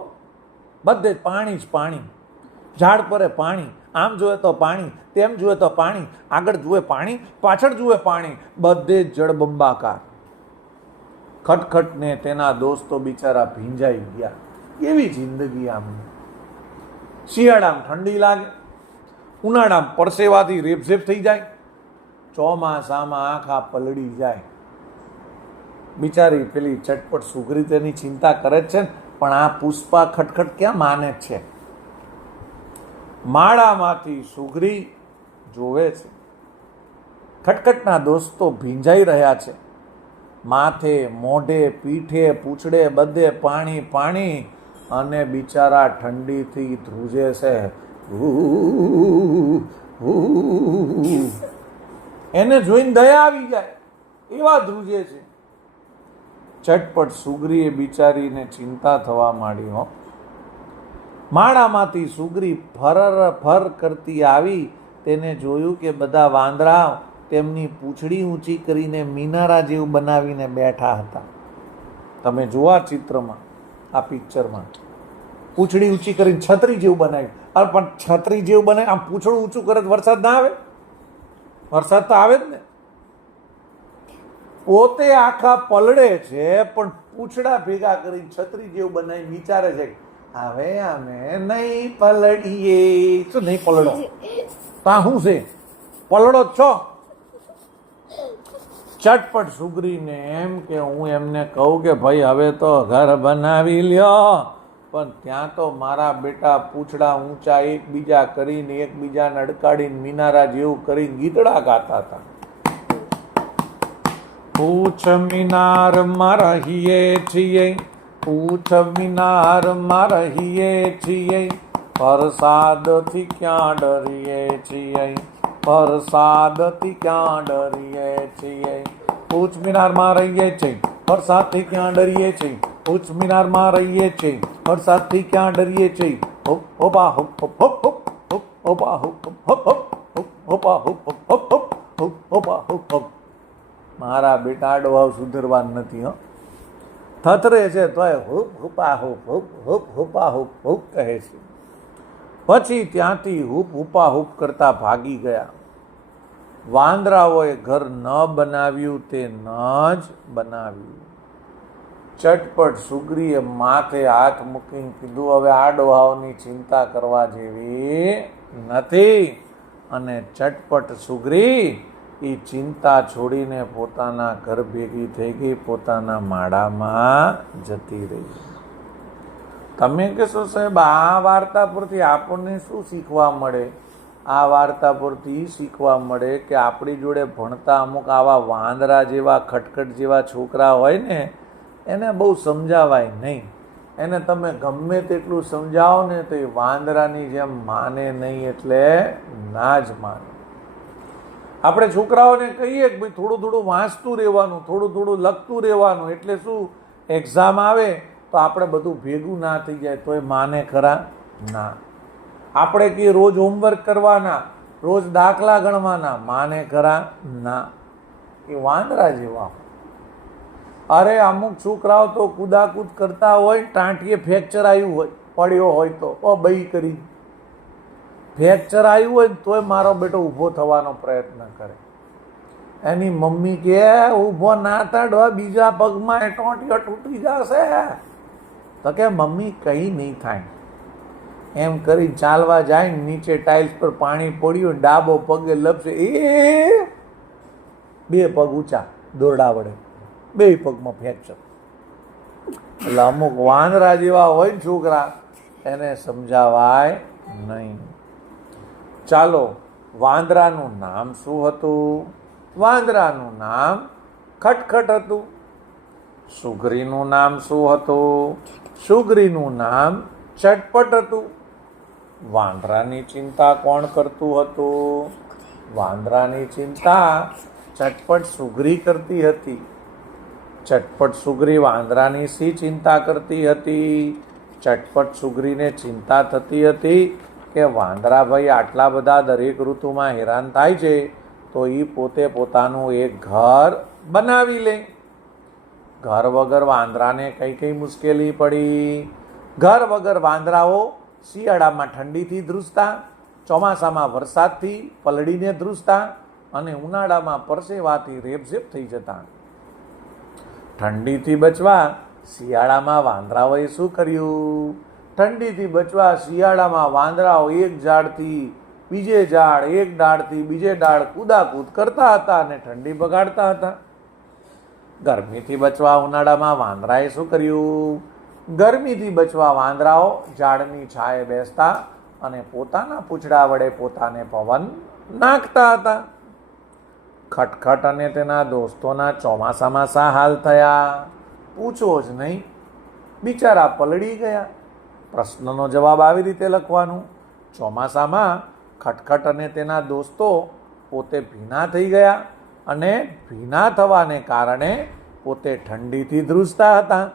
બધે પાણી જ પાણી. ઝાડ પરે પાણી, આમ જુએ તો પાણી, તેમ જુએ તો પાણી, આગળ જુએ પાણી, પાછળ જુએ પાણી, બધે જ જળબંબાકાર. ખટખટ ને તેના દોસ્તો બિચારા ભીંજાઈ ગયા. એવી જિંદગી આમ. શિયાળામાં ઠંડી લાગે, ઉનાળામાં પરસેવાથી રેપઝેપ થઈ જાય, ચોમાસામાં આખા પલળી જાય. બિચારી પેલી ચટપટ સુગ્રી તેની ચિંતા કરે જ છે ને, પણ આ પુષ્પા ખટખટ ક્યાં માને છે? માળામાંથી સુગ્રી જોવે છે, ખટખટના દોસ્તો ભીંજાઈ રહ્યા છે. માથે, મોઢે, પીઠે, પૂંછડે બધે પાણી પાણી, અને બિચારા ઠંડીથી ધ્રુજે છે. એને જોઈને દયા આવી જાય એવા ધ્રુજે છે. ચટપટ સુગરીએ બિચારીને ચિંતા થવા માંડી. હો, માળામાંથી સુગરી ફર કરતી આવી. તેને જોયું કે બધા વાંદરા તેમની પૂંછડી ઊંચી કરીને મિનારા જેવું બનાવીને બેઠા હતા. તમે જુઓ આ ચિત્રમાં, આ પિક્ચરમાં પૂંછડી ઊંચી કરીને છત્રી જેવું બનાવ્યું. અરે પણ છત્રી જેવું બનાવી આમ પૂંછડું ઊંચું કરે વરસાદ ના આવે? વરસાદ તો આવે જ ને. પોતે આખા પલળે છે પણ પૂંછડા ભેગા કરી છત્રી જેવું બનાવી વિચારે છે હવે અમે નહીં પલળીએ. શું નહીં પલળો? તા શું છે? પલળો જ છો. ચટપટ સુગરીને એમ કે હું એમને કહું કે ભાઈ હવે તો ઘર બનાવી લ્યો, પણ ત્યાં તો મારા બેટા પૂંછડા ઊંચા એકબીજા કરીને એકબીજાને અડકાડીને મિનારા જેવું કરીને ગીતડા ગાતા હતા. પૂછ મિનારમાં રહીએ છીએ, પૂછ મિનારમાં રહીએ છીએ, વરસાદથી ક્યાં ડરીએ છીએ, વરસાદથી ક્યાં ડરીએ છીએ. પૂછ મિનારમાં રહીએ છીએ, વરસાદથી ક્યાં ડરીએ છીએ, પૂછ મિનારમાં રહીએ છીએ, વરસાદથી ક્યાં ડરીએ છીએ. હોપા હોપ હોપ હોપ હોપ હોપ હોપા હોપ હોપ હોપ હોપ હોપા હોપ હોપ હોપ હોપ હોપા હોપ હોપ. મારા બેટા ડોહાવ સુધરવા નથી. હો, થથરે છે તોય હુપ હુપા હુપ હુપ હુપ હુપા હુપ હુપ કહે છે. પછી ત્યાંથી હુપ હુપા હુપ કરતા ભાગી ગયા. વાંદરાઓએ ઘર ન બનાવ્યું તે ન જ બનાવ્યું. ચટપટ સુગરીએ માથે હાથ મૂકીને કીધું હવે આ ડોહાઓની ચિંતા કરવા જેવી નથી. અને ચટપટ સુગરી એ ચિંતા છોડીને પોતાના ઘર ભેગી થઈ ગઈ, પોતાના માળામાં જતી રહી. તમે કહેશો સાહેબ આ વાર્તા પરથી આપણને શું શીખવા મળે? આ વાર્તા પરથી શીખવા મળે કે આપણી જોડે ભણતા અમુક આવા વાંદરા જેવા ખટખટ જેવા છોકરા હોય ને એને બહુ સમજાવાય નહીં. એને તમે ગમે તેટલું સમજાવો ને તો એ વાંદરાની જેમ માને નહીં, એટલે ના જ માને. આપણે છોકરાઓને કહીએ કે ભાઈ થોડું થોડું વાંચતું રહેવાનું, થોડું થોડું લખતું રહેવાનું, એટલે શું એક્ઝામ આવે તો આપણે બધું ભેગું ના થઈ જાય તો એ માને ખરા? ના. આપણે કે રોજ હોમવર્ક કરવાના, રોજ દાખલા ગણવાના, માને ખરા? ના. એ વાંદરા જેવા. અરે અમુક છોકરાઓ તો કુદાકૂદ કરતા હોય, ટાંટીએ ફ્રેક્ચર આવ્યું હોય, પડ્યો હોય તો બઈ કરી ફ્રેક્ચર આવ્યું હોય તોય મારો બેટો ઊભો થવાનો પ્રયત્ન કરે. એની મમ્મી કે ઊભો ના થડો બીજા પગમાં ટોંટીઓ તૂટી જશે. તો કે મમ્મી કંઈ નહીં થાય. એમ કરી ચાલવા જાય, નીચે ટાઇલ્સ પર પાણી પડ્યું, ડાબો પગે લપસે, એ બે પગ ઊંચા દોરડા વડે, બે પગમાં ફ્રેક્ચર. એટલે અમુક વાંદરા જેવા હોય ને છોકરા, એને સમજાવાય નહીં. ચાલો, વાંદરાનું નામ શું હતું? વાંદરાનું નામ ખટખટ હતું. સુગરીનું નામ શું હતું? સુગરીનું નામ ચટપટ હતું. વાંદરાની ચિંતા કોણ કરતું હતું? વાંદરાની ચિંતા ચટપટ સુગરી કરતી હતી. ચટપટ સુગરી વાંદરાની શી ચિંતા કરતી હતી? ચટપટ સુગરીને ચિંતા થતી હતી કે વાંદરા ભાઈ આટલા બધા દરેક ઋતુમાં હેરાન થાય છે તો એ પોતે પોતાનું એક ઘર બનાવી લે. ઘર વગર વાંદરાને કઈ કઈ મુશ્કેલી પડી. ઘર વગર વાંદરાઓ શિયાળામાં ઠંડીથી ધ્રુજતા, ચોમાસામાં વરસાદથી પલળીને ધ્રુજતા, અને ઉનાળામાં પરસેવાથી રેબઝેબ થઈ જતા. ઠંડીથી બચવા શિયાળામાં વાંદરાઓએ શું કર્યું? ઠંડીથી બચવા શિયાળામાં વાંદરાઓ એક ઝાડથી બીજે ઝાડ, એક ડાળથી બીજે ડાળ કૂદાકૂદ કરતા હતા અને ઠંડી બગાડતા હતા. ગરમીથી બચવા ઉનાળામાં વાંદરાએ શું કર્યું? ગરમીથી બચવા વાંદરાઓ ઝાડની છાંયે બેસતા અને પોતાના પૂંછડા વડે પોતાને પવન નાખતા હતા. ખટખટ અને તેના દોસ્તોના ચોમાસામાં શા હાલ થયા? પૂછવો જ નહીં, બિચારા પલળી ગયા. પ્રશ્નનો જવાબ આવી રીતે લખવાનું: ચોમાસામાં ખટખટ અને તેના દોસ્તો પોતે ભીના થઈ ગયા અને ભીના થવાને કારણે પોતે ઠંડીથી ધ્રુજતા હતા.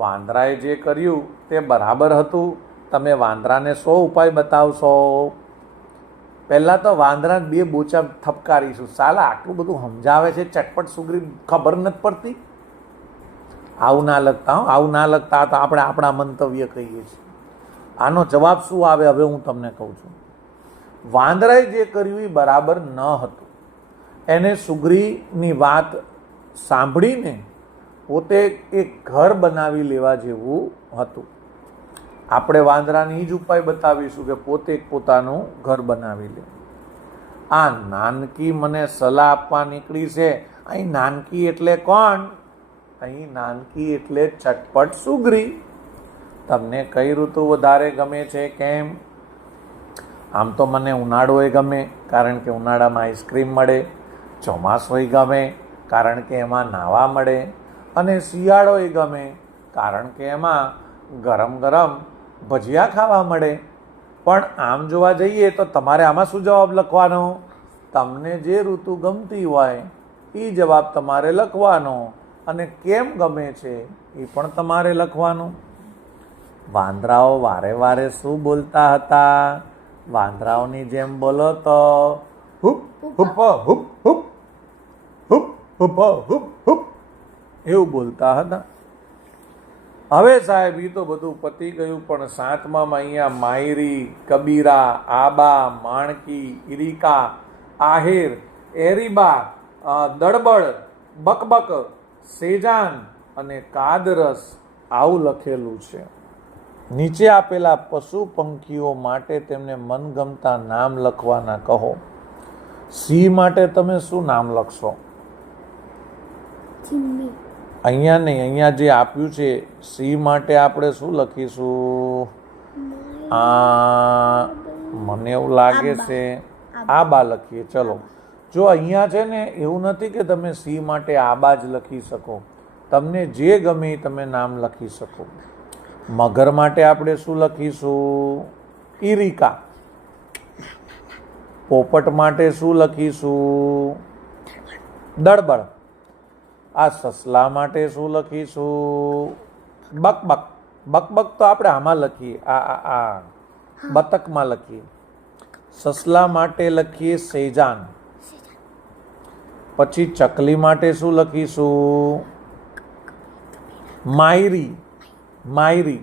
વાંદરાએ જે કર્યું તે બરાબર હતું. તમે વાંદરાને 100 ઉપાય બતાવશો? પહેલાં તો વાંદરા 2 બોચા ઠપકારીશું. સાલા આટલું બધું સમજાવે છે, ચટપટ સુગરી ખબર નથી પડતી. આવું ના લખતા આવું ના લખતા તો આપણે આપણા મંતવ્ય કહીએ છીએ. આનો જવાબ શું આવે હવે હું તમને કહું છું. વાંદરાએ જે કર્યું એ બરાબર ન હતું. એને સુગરીની વાત સાંભળીને પોતે એક ઘર બનાવી લેવા જેવું હતું. આપણે વાંદરાની જ ઉપાય બતાવીશું કે પોતે પોતાનું ઘર બનાવી લે. આ નાનકી મને સલાહ આપવા નીકળી છે. અહીં નાનકી એટલે કોણ? અહીં નાનકી એટલે ચટપટ સુગરી. તમને કઈ ઋતુ વધારે ગમે છે? કેમ? આમ તો મને ઉનાળોય ગમે, કારણ કે ઉનાળામાં આઈસ્ક્રીમ મળે. ચોમાસોય ગમે, કારણ કે એમાં નાહવા મળે. અને શિયાળોય ગમે, કારણ કે એમાં ગરમ ગરમ ભજીયા ખાવા મળે. પણ આમ જોવા જઈએ તો તમારે આમાં શું જવાબ લખવાનો? તમને જે ઋતુ ગમતી હોય એ જવાબ તમારે લખવાનો, અને કેમ ગમે છે એ પણ તમારે લખવાનું. વાંદરાઓ વારે વારે શું બોલતા હતા? વાંદરાઓની જેમ બોલો તો હુપ હુપ હુપ હુપ હુપ હુપ હુપ હુપ એવું બોલતા હતા. હવે સાહેબ એ તો બધું પતી ગયું, પણ 7મામાં અહીંયા માયરી, કબીરા, આબા, માણકી, ઇરિકા, આહિર, એરીબા, દડબડ, બકબક, સેજાન અને કાદરસ આવું લખેલું છે. નીચે આપેલા પશુ પંખીઓ માટે તેમને મનગમતા નામ લખવાના કહો. સિંહ માટે તમે શું નામ લખશો? અહીંયા નહીં, અહીંયા જે આપ્યું છે સિંહ માટે આપણે શું લખીશું? મને એવું લાગે છે આબા લખીએ. ચલો, જો અહીંયા છે ને એવું નથી કે તમે સિંહ માટે આબા જ લખી શકો. તમને જે ગમે એ તમે નામ લખી શકો. મગર માટે આપણે શું લખીશું? ઇરિકા. પોપટ માટે શું લખીશું? દડબડ. આ સસલા માટે શું લખીશું? બકબક. બકબક તો આપણે આમાં લખીએ, આ બતકમાં લખીએ. સસલા માટે લખીએ સેજાન. પછી ચકલી માટે શું લખીશું? માયરી. માયરી.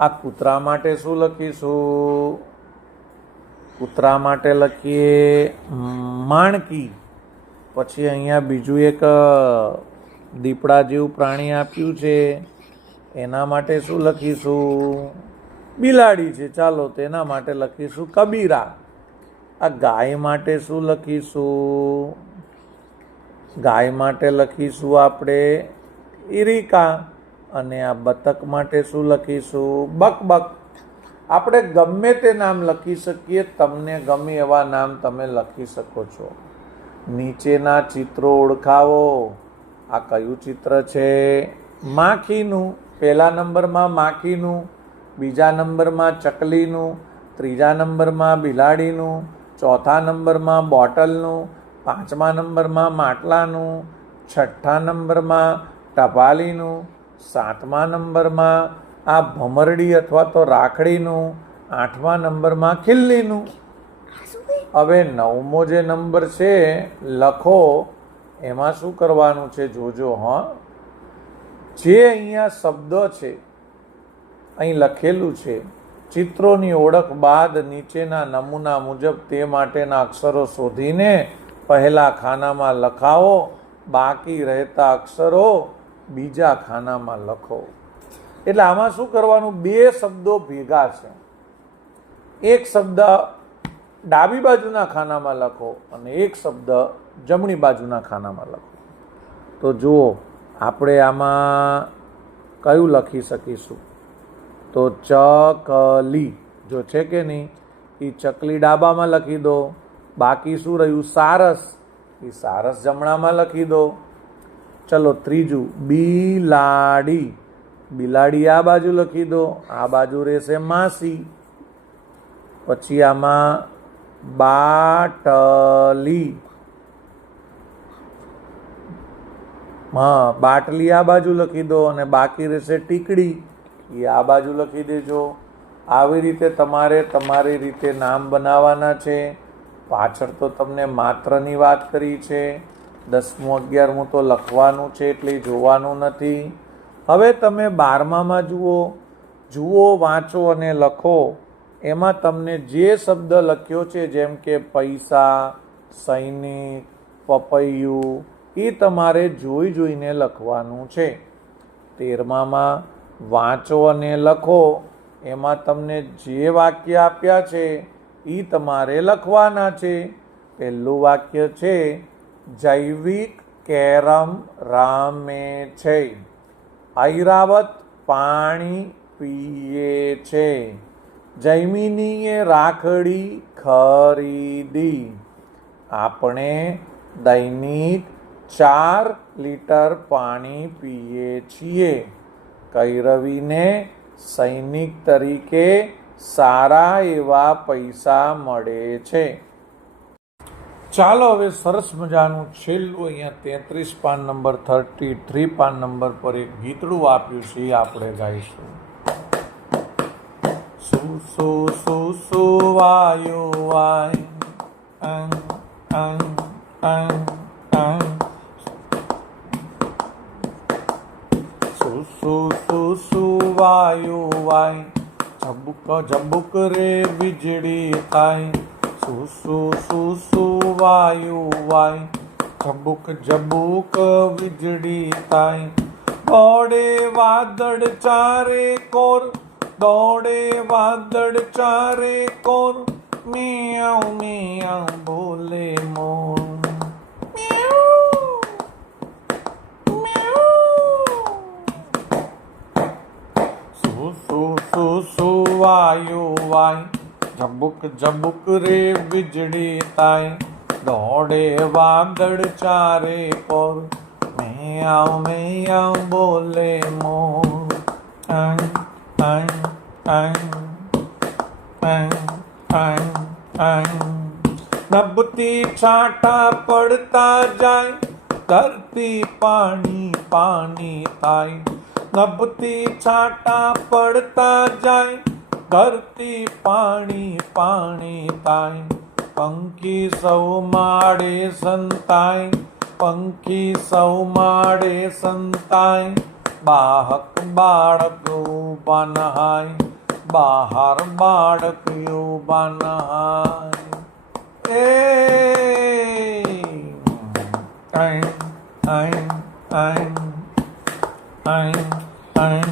આ કૂતરા માટે શું લખીશું? કૂતરા માટે લખીએ માણકી. પછી અહીંયા બીજું એક દીપડા જેવું પ્રાણી આપ્યું છે, એના માટે શું લખીશું? બિલાડી છે, ચાલો તેના માટે લખીશું કબીરા. આ ગાય માટે શું લખીશું? ગાય માટે લખીશું આપણે ઇરિકા. અને આ બતક માટે શું લખીશું? બકબક. આપણે ગમે તે નામ લખી શકીએ. તમને ગમે એવા નામ તમે લખી શકો છો. નીચેના ચિત્રો ઓળખાવો. આ કયું ચિત્ર છે? માખીનું. પહેલા નંબરમાં માખીનું, બીજા નંબરમાં ચકલીનું, ત્રીજા નંબરમાં બિલાડીનું, ચોથા નંબરમાં બોટલનું, 5મા નંબરમાં માટલાનું, 6ઠ્ઠા નંબરમાં ટપાલીનું, 7મા નંબરમાં આ ભમરડી અથવા તો રાખડીનું, 8મા નંબરમાં ખિલ્લીનું. હવે 9મો જે નંબર છે લખો. એમાં શું કરવાનું છે જોજો. જે અહીંયા શબ્દ છે અહીં લખેલું છે, ચિત્રોની ઓળખ બાદ નીચેના નમૂના મુજબ તે માટેના અક્ષરો શોધીને પહેલા ખાનામાં લખાવો. બાકી રહેતા અક્ષરો બીજા ખાનામાં લખો. એટલે આમાં શું કરવાનું? 2 શબ્દો ભેગા છે. એક શબ્દ ડાબી બાજુના ખાનામાં લખો અને એક શબ્દ જમણી બાજુના ખાનામાં લખો. તો જુઓ, આપણે આમાં કયું લખી શકીશું? તો ચકલી જો છે કે નહીં, એ ચકલી ડાબામાં લખી દો. બાકી શું રહ્યું? સારસ. એ સારસ જમણામાં લખી દો. ચલો ત્રીજું બિલાડી. બિલાડી આ બાજુ લખી દો, આ બાજુ રહેશે માસી. પછી આમાં બાટલી. હા, બાટલી આ બાજુ લખી દો અને બાકી રહેશે ટીકડી, એ આ બાજુ લખી દેજો. આવી રીતે તમારે તમારી રીતે નામ બનાવવાના છે. પાછળ તો તમને માત્રની વાત કરી છે, 10મું 11મું તો લખવાનું છે એટલે જોવાનું નથી. હવે તમે 12મામાં જુઓ, વાંચો અને લખો. એમાં તમને જે શબ્દ લખ્યો છે જેમ કે પૈસા, સૈનિક, પપૈયું, એ તમારે જોઈને લખવાનું છે. 13મામાં વાંચો અને લખો. એમાં તમને જે વાક્ય આપ્યા છે એ તમારે લખવાના છે. પહેલું વાક્ય છે જૈવિક કેરમ રમે છે. ઐરાવત પાણી પીએ છે. જૈમિનીએ રાખડી ખરીદી. આપણે દૈનિક 4 લીટર પાણી પીએ છીએ. કૈરવીને સૈનિક તરીકે સારા એવા પૈસા મળે છે. ચાલો હવે સરસ મજાનું છેલ્લું અહીંયા 33 પાન નંબર 33 પાન નંબર પર એક ગીતડું આપ્યું છે, એ આપણે ગાઈશું. વાયો વાય અંગ અંગ અંગ અંગ. વાયો વાય ઝબુક ઝબુક રે વીજળી થાય. વાયો વાય ઝબુક ઝબુક વીજળી થાય. દોડે વાદળ ચારે કોર, દોડે વાદળ ચારે કોર, મિયાઉ મિયાઉ બોલે મોર. વાયો વાય ઝબુક ઝબુક રે વીજળી થાય. દોડે વાદળ ચારે કોર, મિયાઉ મિયાઉ બોલે મોર. અંગ અંગ અંગ અંગ અંગ અંગ. નભતી છાંટા પડતા જાય, ધરતી પાણી પાણી થાય. નભતી છાંટા પડતા જાય, ધરતી પાણી પાણી થાય. પંખી સૌ માળે સંતાય, પંખી સૌ માળે સંતાય. બાહક બાળક ઊભા નહાય, બહાર બાળક ઊભા નહાય. એ આઈ આઈ આઈ આઈ આઈ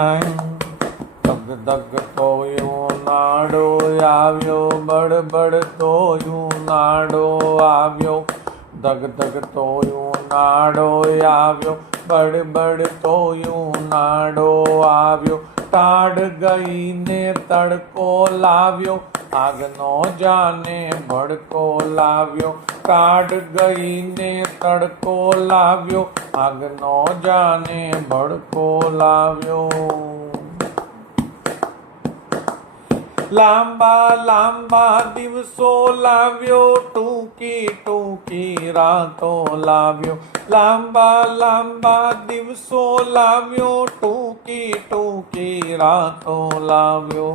આઈ. દગ દગ તોયો નાડો આવ્યો, બડબડ તોયું નાડો આવ્યો. દગ દગ તોયું નાડો આવ્યો, બડબડ તોયું નાડો આવ્યો. ટાઢ ગઈને તડકો લાવ્યો, આગનો જાને ભડકો લાવ્યો. ટાઢ ગઈને તડકો લાવ્યો, આગનો જાને ભડકો લાવ્યો. લાંબા લાંબા દિવસો લાવ્યો, ટૂંકી ટૂંકી રાતો લાવ્યો. લાંબા લાંબા દિવસો લાવ્યો, ટૂંકી ટૂંકી રાતો લાવ્યો.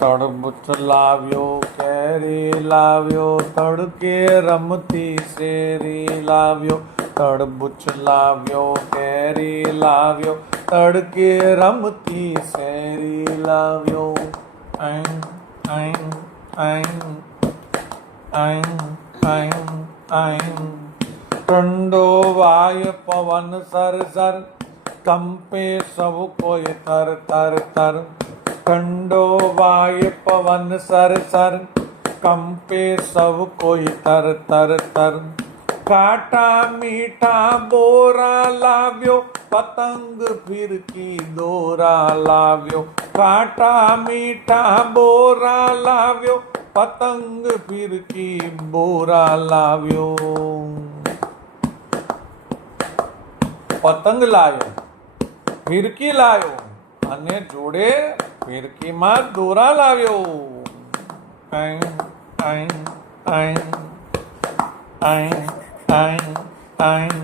તડબૂચ લાવ્યો, કેરી લાવ્યો, તડકે રમતી શેરી લાવ્યો. તડબૂચ લાવ્યો, કેરી લાવ્યો, તડકે રમતી શેરી લાવ્યો. આઈ આઈ આઈ આઈ આઈ આઈ. ઠંડો વાય પવન સરસર, કંપે સૌ કોઈ તર તર તર. ઠંડો વાય પવન સરસર, કંપે સૌ કોઈ તર તર તર. ખાટા મીઠા બોરા લાવ્યો, પતંગ ફિરકી દોરા લાવ્યો. ખાટા મીઠા બોરા લાવ્યો, પતંગ ફિરકી બોરા લાવ્યો. પતંગ લાવ્યો, ફિરકી લાવ્યો અને જોડે ફિરકીમાં દોરા લાવ્યો. આઈ આઈ આઈ આઈ આઈ આઈ.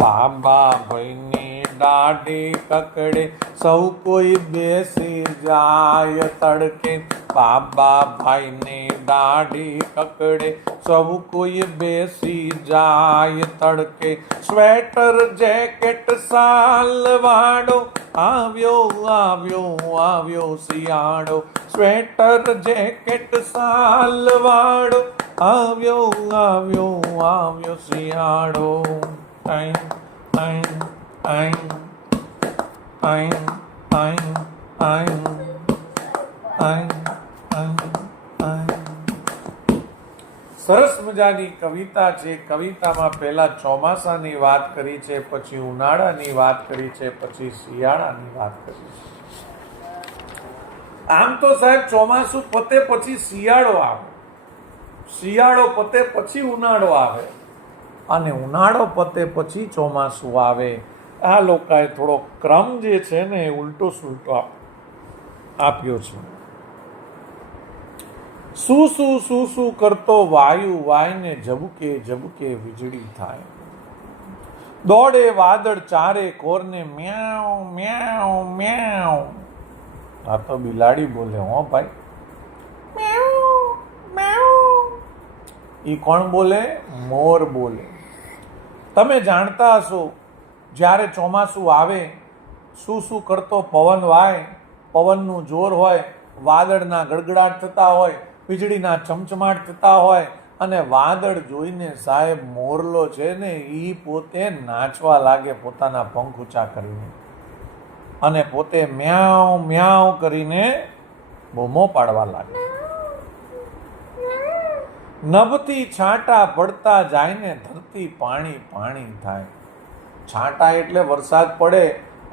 બાબા ભાઈની દાઢી કકડે, સૌ કોઈ બેસી જાય તડકે. બાબા ભાઈની દાઢી કકડે, સૌ કોઈ બેસી જાય તડકે. સ્વેટર જેકેટ સાલ વાળો, આવ્યો આવ્યો આવ્યો શિયાળો. સ્વેટર જેકેટ સાલ વાળો, આવ્યો આવ્યો આવ્યો શિયાળો. આઈ આઈ આઈ આઈ આઈ આઈ આઈ આઈ. સરસ મજાની કવિતા છે. કવિતામાં પહેલા ચોમાસાની વાત કરી છે, પછી ઉનાળાની વાત કરી છે, પછી શિયાળાની વાત કરી છે. આમ તો સાહેબ ચોમાસું પતે પછી શિયાળો આવે, શિયાળો પતે પછી ઉનાળો આવે, અને ઉનાળો પતે પછી ચોમાસું આવે. આ લોકોએ થોડો ક્રમ જે છે ને એ ઉલટો સુલટો આપ્યો છે. શું શું શું શું કરતો વાયુ, વાયને ઝબુકે ઝબુકે વીજળી થાય. દોડે વાદળ ચારે કોરને, મ્યાઉ મ્યાઉ મ્યાઉ. આ તો બિલાડી બોલે હો ભાઈ. મ્યાઉ મ્યાઉ. ઈ કોણ બોલે? મોર બોલે. તમે જાણતા હશો, જ્યારે ચોમાસું આવે, શું શું કરતો પવન વાય, પવનનું જોર હોય, વાદળના ગડગડાટ થતા હોય, વીજળીના ચમચમાટ થતા હોય, અને વાદળ જોઈને સાહેબ મોરલો છે ને એ પોતે નાચવા લાગે પોતાના પંખ ઊંચા કરીને, અને પોતે મ્યાઉ મ્યાઉ કરીને બૂમો પાડવા લાગે. નભથી છાંટા પડતા જાય ને ધરતી પાણી પાણી થાય. છાંટા એટલે વરસાદ પડે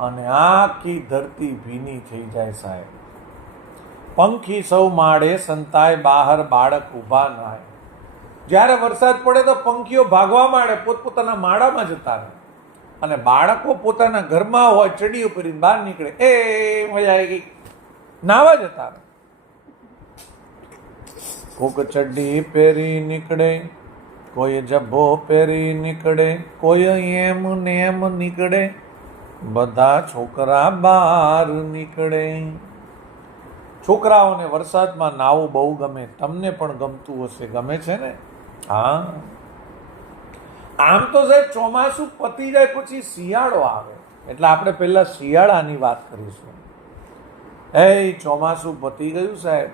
અને આખી ધરતી ભીની થઈ જાય સાહેબ. પંખી સૌ માળે સંતાય, બહાર બાળક ઊભા નાય. જ્યારે વરસાદ પડે તો પંખીઓ ભાગવા માંડે, પોતપોતાના માળામાં જતા રહે, અને બાળકો પોતાના ઘરમાં હોય ચડીઓ કરીને બહાર નીકળે, એ મજા આવી ગઈ, નાવા જતા રહે. કોક ચડ્ડી પહેરી નીકળે, કોઈ જબ્બો પહેરી નીકળે, કોઈ એમ ને એમ નીકળે, બધા છોકરા બહાર નીકળે. છોકરાઓને વરસાદમાં નાવું બહુ ગમે. તમને પણ ગમતું હશે, ગમે છે ને? હા. આમ તો સાહેબ ચોમાસું પતી જાય પછી શિયાળો આવે, એટલે આપણે પહેલા શિયાળાની વાત કરીશું. એ ચોમાસું પતી ગયું સાહેબ,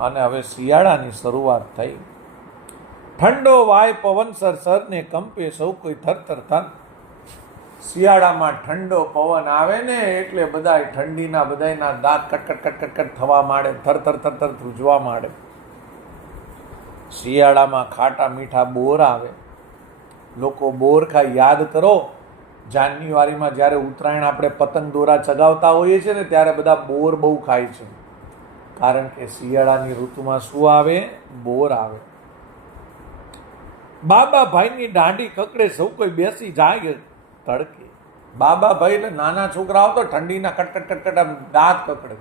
અને હવે શિયાળાની શરૂઆત થઈ. ઠંડો વાય પવન સરસર ને કંપે, સૌ કોઈ થરથર થર. શિયાળામાં ઠંડો પવન આવે ને એટલે બધાય ઠંડીના બધાયના દાંત કટકટ કટકટ થવા માંડે, થરથર થરથર ધ્રુજવા માંડે. શિયાળામાં ખાટા મીઠા બોર આવે, લોકો બોર ખાય. યાદ કરો, જાન્યુઆરીમાં જ્યારે ઉત્તરાયણ આપણે પતંગ દોરા ચગાવતા હોઈએ છીએ ને ત્યારે બધા બોર બહુ ખાય છે, કારણ કે શિયાળાની ઋતુમાં શું આવે? બોર આવે. બાબા ભાઈની દાઢી કકડે, સૌ કોઈ બેસી જાય તડકે. બાબા ભાઈ એટલે નાના છોકરાઓ તો ઠંડીના કટકટ કટકટ આમ દાંત કકડે.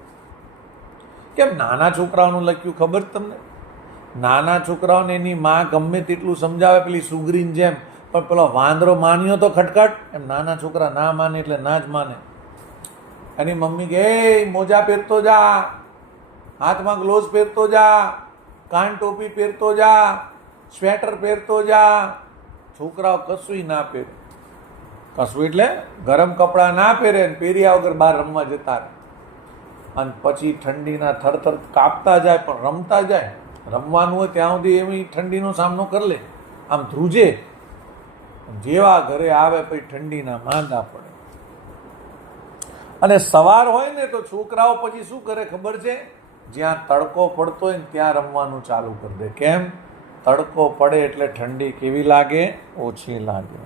કેમ નાના છોકરાઓનું લખ્યું ખબર તમને? નાના છોકરાઓને એની માં ગમે તેટલું સમજાવે, પેલી સુગરીની જેમ, પણ પેલો વાંદરો માન્યો તો ખટખટ, એમ નાના છોકરા ના માને એટલે ના જ માને. એની મમ્મી કે મોજા પહેરતો જા, હાથમાં ગ્લોવ્સ પહેરતો જા, કાન ટોપી પહેરતો જા, સ્વેટર પહેરતો જા. છોકરાઓ કશું ના પહેરે. કશું એટલે ગરમ કપડાં ના પહેરે, પહેર્યા વગર બહાર રમવા જતા રહે, અને પછી ઠંડીના થરથર કાપતા જાય, પણ રમતા જાય. રમવાનું હોય ત્યાં સુધી એવી ઠંડીનો સામનો કરી લે, આમ ધ્રુજે. જેવા ઘરે આવે પછી ઠંડીના માંદા પડે. અને સવાર હોય ને તો છોકરાઓ પછી શું કરે ખબર છે? જ્યાં તડકો પડતો હોય ને ત્યાં રમવાનું ચાલુ કરી દે. કેમ? તડકો પડે એટલે ઠંડી કેવી લાગે? ઓછી લાગે.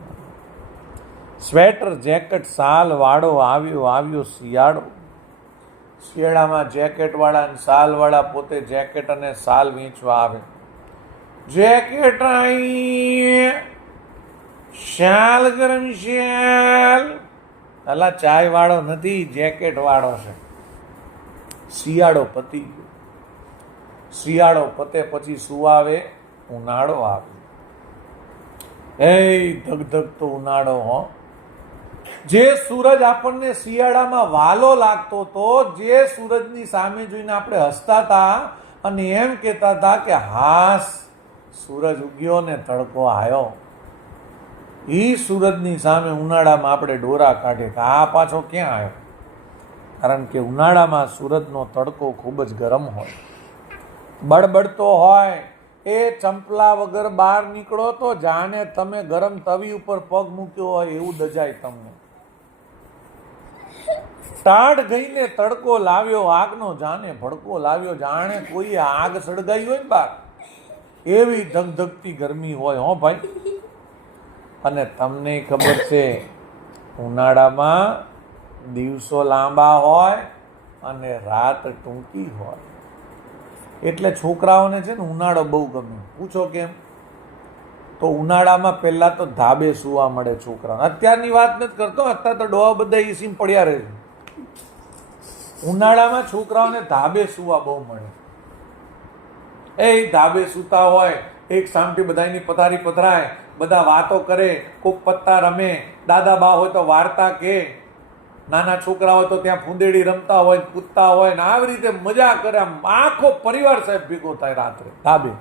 સ્વેટર જેકેટ સાલ વાળો, આવ્યો આવ્યો શિયાળો. શિયાળામાં જેકેટવાળા અને શાલવાળા પોતે જેકેટ અને શાલ વેચવા આવે. જેકેટ આઈ, શાલ ગરમ શાલ. અલા ચાય વાળો નથી, જેકેટ વાળો છે. શિયાળો પતી ગયો. શિયાળો પતે પછી શું આવે? ઉનાળો આવે. એ ધગધગતો ઉનાળો હો. જે સૂરજ આપણને શિયાળામાં વાલો લાગતો હતો, જે સૂરજની સામે જોઈને આપણે હસતા હતા અને એમ કહેતા હતા કે હાસ સૂરજ ઉગ્યો ને તડકો આવ્યો, એ સૂરજની સામે ઉનાળામાં આપણે ડોરા કાઢે કે આ પાછો ક્યાં આવ્યો? કારણ કે ઉનાળામાં સૂરજનો તડકો ખૂબ જ ગરમ હોય, બળબડતો હોય. એ ચંપલા વગર બહાર નીકળો તો જાણે તમે ગરમ તવી ઉપર પગ મૂક્યો હોય એવું દજાય તમને. ટાઢ ગઈને તડકો લાવ્યો, આગનો જાણે ભડકો લાવ્યો, જાણે કોઈએ આગ સળગાઈ હોય ને બહાર, એવી ધગધગતી ગરમી હોય હો ભાઈ. અને તમને ખબર છે ઉનાળામાં દિવસો લાંબા હોય અને રાત ટૂંકી હોય. એટલે છોકરાઓને છે ને ઉનાળો બહુ ગમે. પૂછો કેમ? તો ઉનાળામાં પહેલા તો ધાબે સૂવા મળે છોકરાઓને. અત્યારની વાત નથી કરતો, અત્યારે તો ડોહા બધા એસીમાં પડ્યા રહે છે. ઉનાળામાં છોકરાઓને ધાબે સૂવા બહુ મળે. એ ધાબે સૂતા હોય, એક સામટી બધાની પથારી પથરાય, બધા વાતો કરે, કોક પત્તા રમે, દાદા બા હોય તો વાર્તા કે, નાના છોકરા હોય તો ત્યાં ફૂંદેડી રમતા હોય, કૂદતા હોય ને આવી રીતે મજા કરે. આખો પરિવાર સાહેબ ભેગો થાય રાત્રે ધાબે.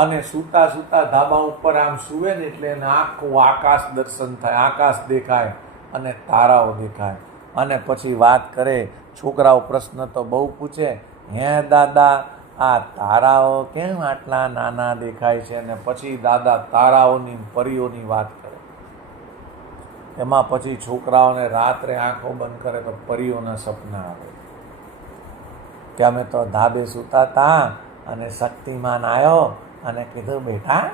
અને સૂતા સૂતા ધાબા ઉપર આમ સૂવે ને એટલે એને આખું આકાશ દર્શન થાય, આકાશ દેખાય અને તારાઓ દેખાય. અને પછી વાત કરે. છોકરાઓ પ્રશ્ન તો બહુ પૂછે, હે દાદા આ તારાઓ કેમ આટલા નાના દેખાય છે? અને પછી દાદા તારાઓની પરીઓની વાત કરે. એમાં પછી છોકરાઓને રાત્રે આંખો બંધ કરે તો પરીઓના સપના આવે કે અમે તો ધાબે સૂતા હતા અને શક્તિમાન આવ્યો અને કીધું બેટા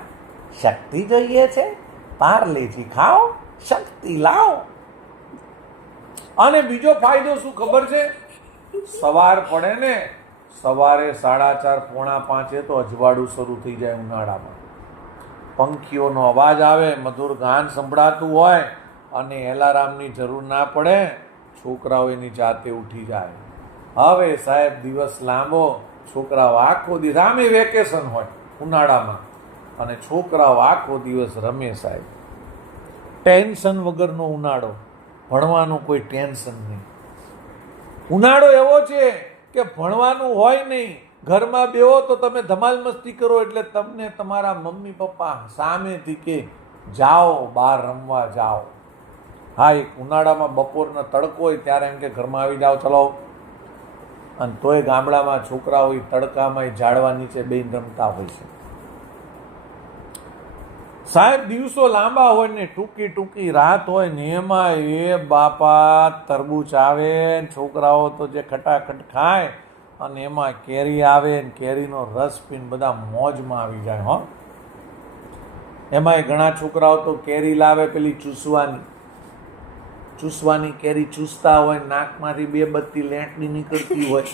શક્તિ જોઈએ છે, પાર્લેજી ખાઓ, શક્તિ લાવો. અને બીજો ફાયદો શું ખબર છે? સવાર પડે ને, સવારે 4:30 પોણા 5 તો અજવાળું શરૂ થઈ જાય ઉનાળામાં. પંખીઓનો અવાજ આવે, મધુર ગાન સંભળાતું હોય અને એલાર્મની જરૂર ના પડે. છોકરાઓ એની જાતે ઉઠી જાય. હવે સાહેબ દિવસ લાંબો, છોકરાઓ આખો દિવસ, આમે વેકેશન હોય ઉનાળામાં અને છોકરાઓ આખો દિવસ રમે સાહેબ. ટેન્શન વગરનો ઉનાળો, ભણવાનું કોઈ ટેન્શન નહીં. ઉનાળો એવો છે કે ભણવાનું હોય નહીં, ઘરમાં બેહો તો તમે ધમાલ મસ્તી કરો એટલે તમને તમારા મમ્મી પપ્પા સામેથી કે જાઓ બહાર રમવા જાઓ. હા, એક ઉનાળામાં બપોરનો તડકો હોય ત્યારે એમ કે ઘરમાં આવી જાઓ ચલો. અને તોય ગામડામાં છોકરાઓ તડકામાં ઝાડવા નીચે બેન રમતા હોય છે. સાહેબ દિવસો લાંબા હોય ને ટૂંકી ટૂંકી રાત હોય ને એમાં એ બાપા તરબૂચ આવે, છોકરાઓ તો જે ખટાખટ ખાય અને એમાં કેરી આવે ને કેરીનો રસ પીને બધા મોજમાં આવી જાય હો. એમાંય ઘણા છોકરાઓ તો કેરી લાવે પેલી ચૂસવાની કેરી ચૂસતા હોય, નાકમાંથી 2 બત્તી લેંટની નીકળતી હોય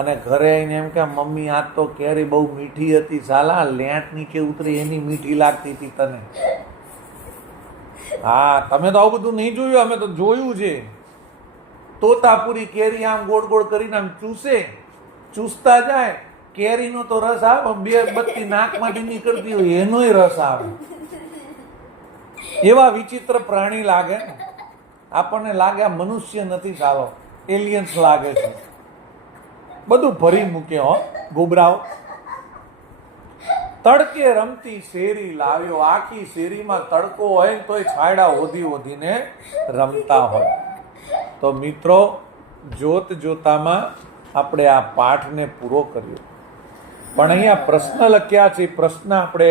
અને ઘરે આવીને એમ કે મમ્મી આ તો કેરી બહુ મીઠી હતી, સાલા લેંટ નીચે ઉતરી એની મીઠી લાગતી હતી તને. હા, તમે તો આવું બધું નહીં જોયું, અમે તો જોયું છે. તોતાપુરી કેરી આમ ગોળ ગોળ કરીને આમ ચૂસતા જાય, કેરીનો તો રસ આવે, 2 બત્તી નાકમાંથી નીકળતી હોય એનોય રસ આવે. એવા વિચિત્ર પ્રાણી લાગે ને આપણને, લાગે આ મનુષ્ય નથી, ચાલો એલિયન્સ લાગે છે. બધું ભરી મૂકે હો ગોબરાઓ. તડકે રમતી શેરી લાવ્યો, આખી શેરીમાં તડકો હોય તોય છાયડા ઓધીને રમતા હોય. તો મિત્રો, જોત જોતામાં આપણે આ પાઠને પૂરો કર્યો. પણ અહીંયા પ્રશ્ન લખ્યા છે, પ્રશ્ન આપણે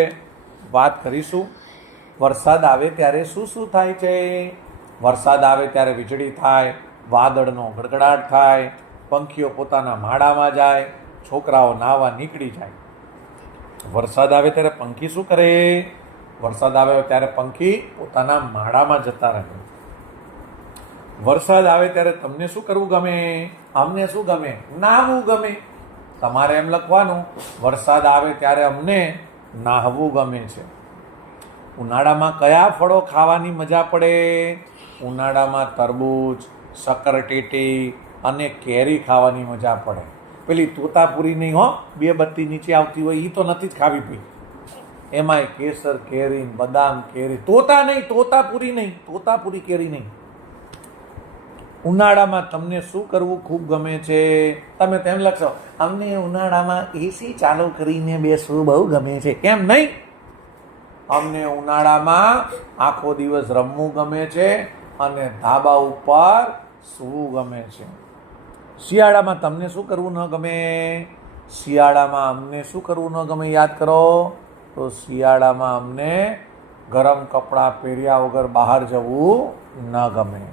વાત કરીશું. વરસાદ આવે ત્યારે શું શું થાય છે? વરસાદ આવે ત્યારે વીજળી થાય, વાદળનો ગડગડાટ થાય, પંખીઓ પોતાના માળામાં જાય, છોકરાઓ નાહવા નીકળી જાય. વરસાદ આવે ત્યારે પંખી શું કરે? વરસાદ આવે ત્યારે પંખી પોતાના માળામાં જતા રહે. વરસાદ આવે ત્યારે તમને શું કરવું ગમે? અમને શું ગમે? નાહવું ગમે. તમારે એમ લખવાનું, વરસાદ આવે ત્યારે અમને નાહવું ગમે છે. ઉનાળામાં કયા ફળો ખાવાની મજા પડે? ઉનાળામાં તરબૂચ, શક્કરટેટી અને કેરી ખાવાની મજા પડે. પેલી તોતાપુરી નહીં હો, 2 બત્તી નીચે આવતી હોય, એ તો નથી જ ખાવી પી. એમાંય કેસર કેરી, બદામ કેરી, તોતાપુરી નહીં, તોતાપુરી કેરી નહીં. ઉનાળામાં તમને શું કરવું ખૂબ ગમે છે? તમે તેમ લખશો, અમને ઉનાળામાં એસી ચાલુ કરીને બેસવું બહુ ગમે છે. કેમ નહીં? અમને ઉનાળામાં આખો દિવસ રમવું ગમે છે અને ધાબા ઉપર સૂવું ગમે છે. શિયાળામાં તમને શું કરવું ન ગમે? શિયાળામાં અમને શું કરવું ન ગમે? યાદ કરો તો શિયાળામાં અમને ગરમ કપડાં પહેર્યા વગર બહાર જવું ન ગમે.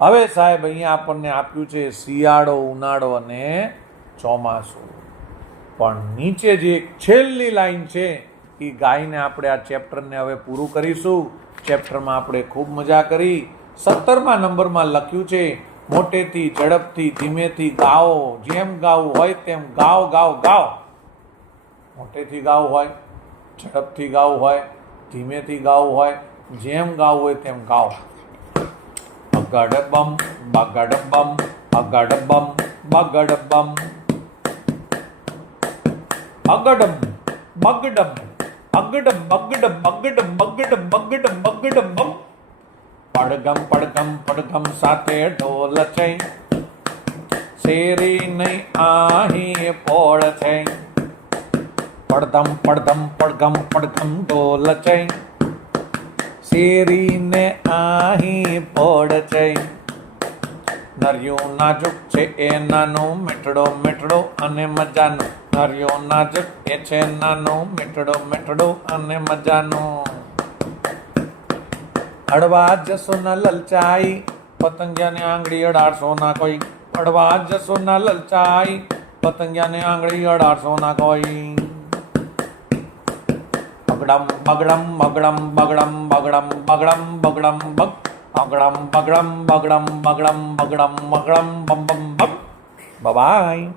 હવે સાહેબ અહીંયા આપણને આપ્યું છે શિયાળો, ઉનાળો અને ચોમાસું. પણ નીચે જે છેલ્લી લાઈન છે એ ગાઈને આપણે આ ચેપ્ટરને હવે પૂરું કરીશું. ચેપ્ટરમાં આપણે ખૂબ મજા કરી. 17મા નંબરમાં લખ્યું છે, મોટેથી ઝડપથી ધીમેથી ગાઓ, જેમ ગાવું હોય તેમ ગાઓ ગાઓ ગાઓ. મોટેથી ગાવું હોય, ઝડપથી ગાવું હોય, ધીમેથી ગાવું હોય, જેમ ગાવું હોય તેમ ગાઓ. અગાડબમ બગાડબમ અગાડબમ બગાડબમ અગડમ બગડમ અગડમ બગડમ બગડમ બગડમ બગડમ બગડમ બમ. પડગમ પડગમ પડગમ સાથે ઢોલ છે, શેરી નહીં આહી પોળ છે. પડધમ પડધમ પડગમ પડગમ ઢોલ છે, શેરીને આહી પોળ છે. નરિયું નાજુક છે એ નાનું, મીઠડો મીઠડો અને મજાનું. નરિયું નાજુક એ છે નાનું, મીઠડો મીઠડો અને મજાનું. અડવા જશો ના લલચાઈ, પતંગિયાને આંગળી અડાડશો ના કોઈ. અડવા જશો ના લલચાઈ, પતંગિયાને આંગળી અડાડશો ના કોઈ. બગડમ બગડમ બગડમ બગડમ બગડમ બગડમ બગડમ bug. અગડમ બગડમ બગડમ બગડમ બગડમ બગડમ Bam Bam Bam. By.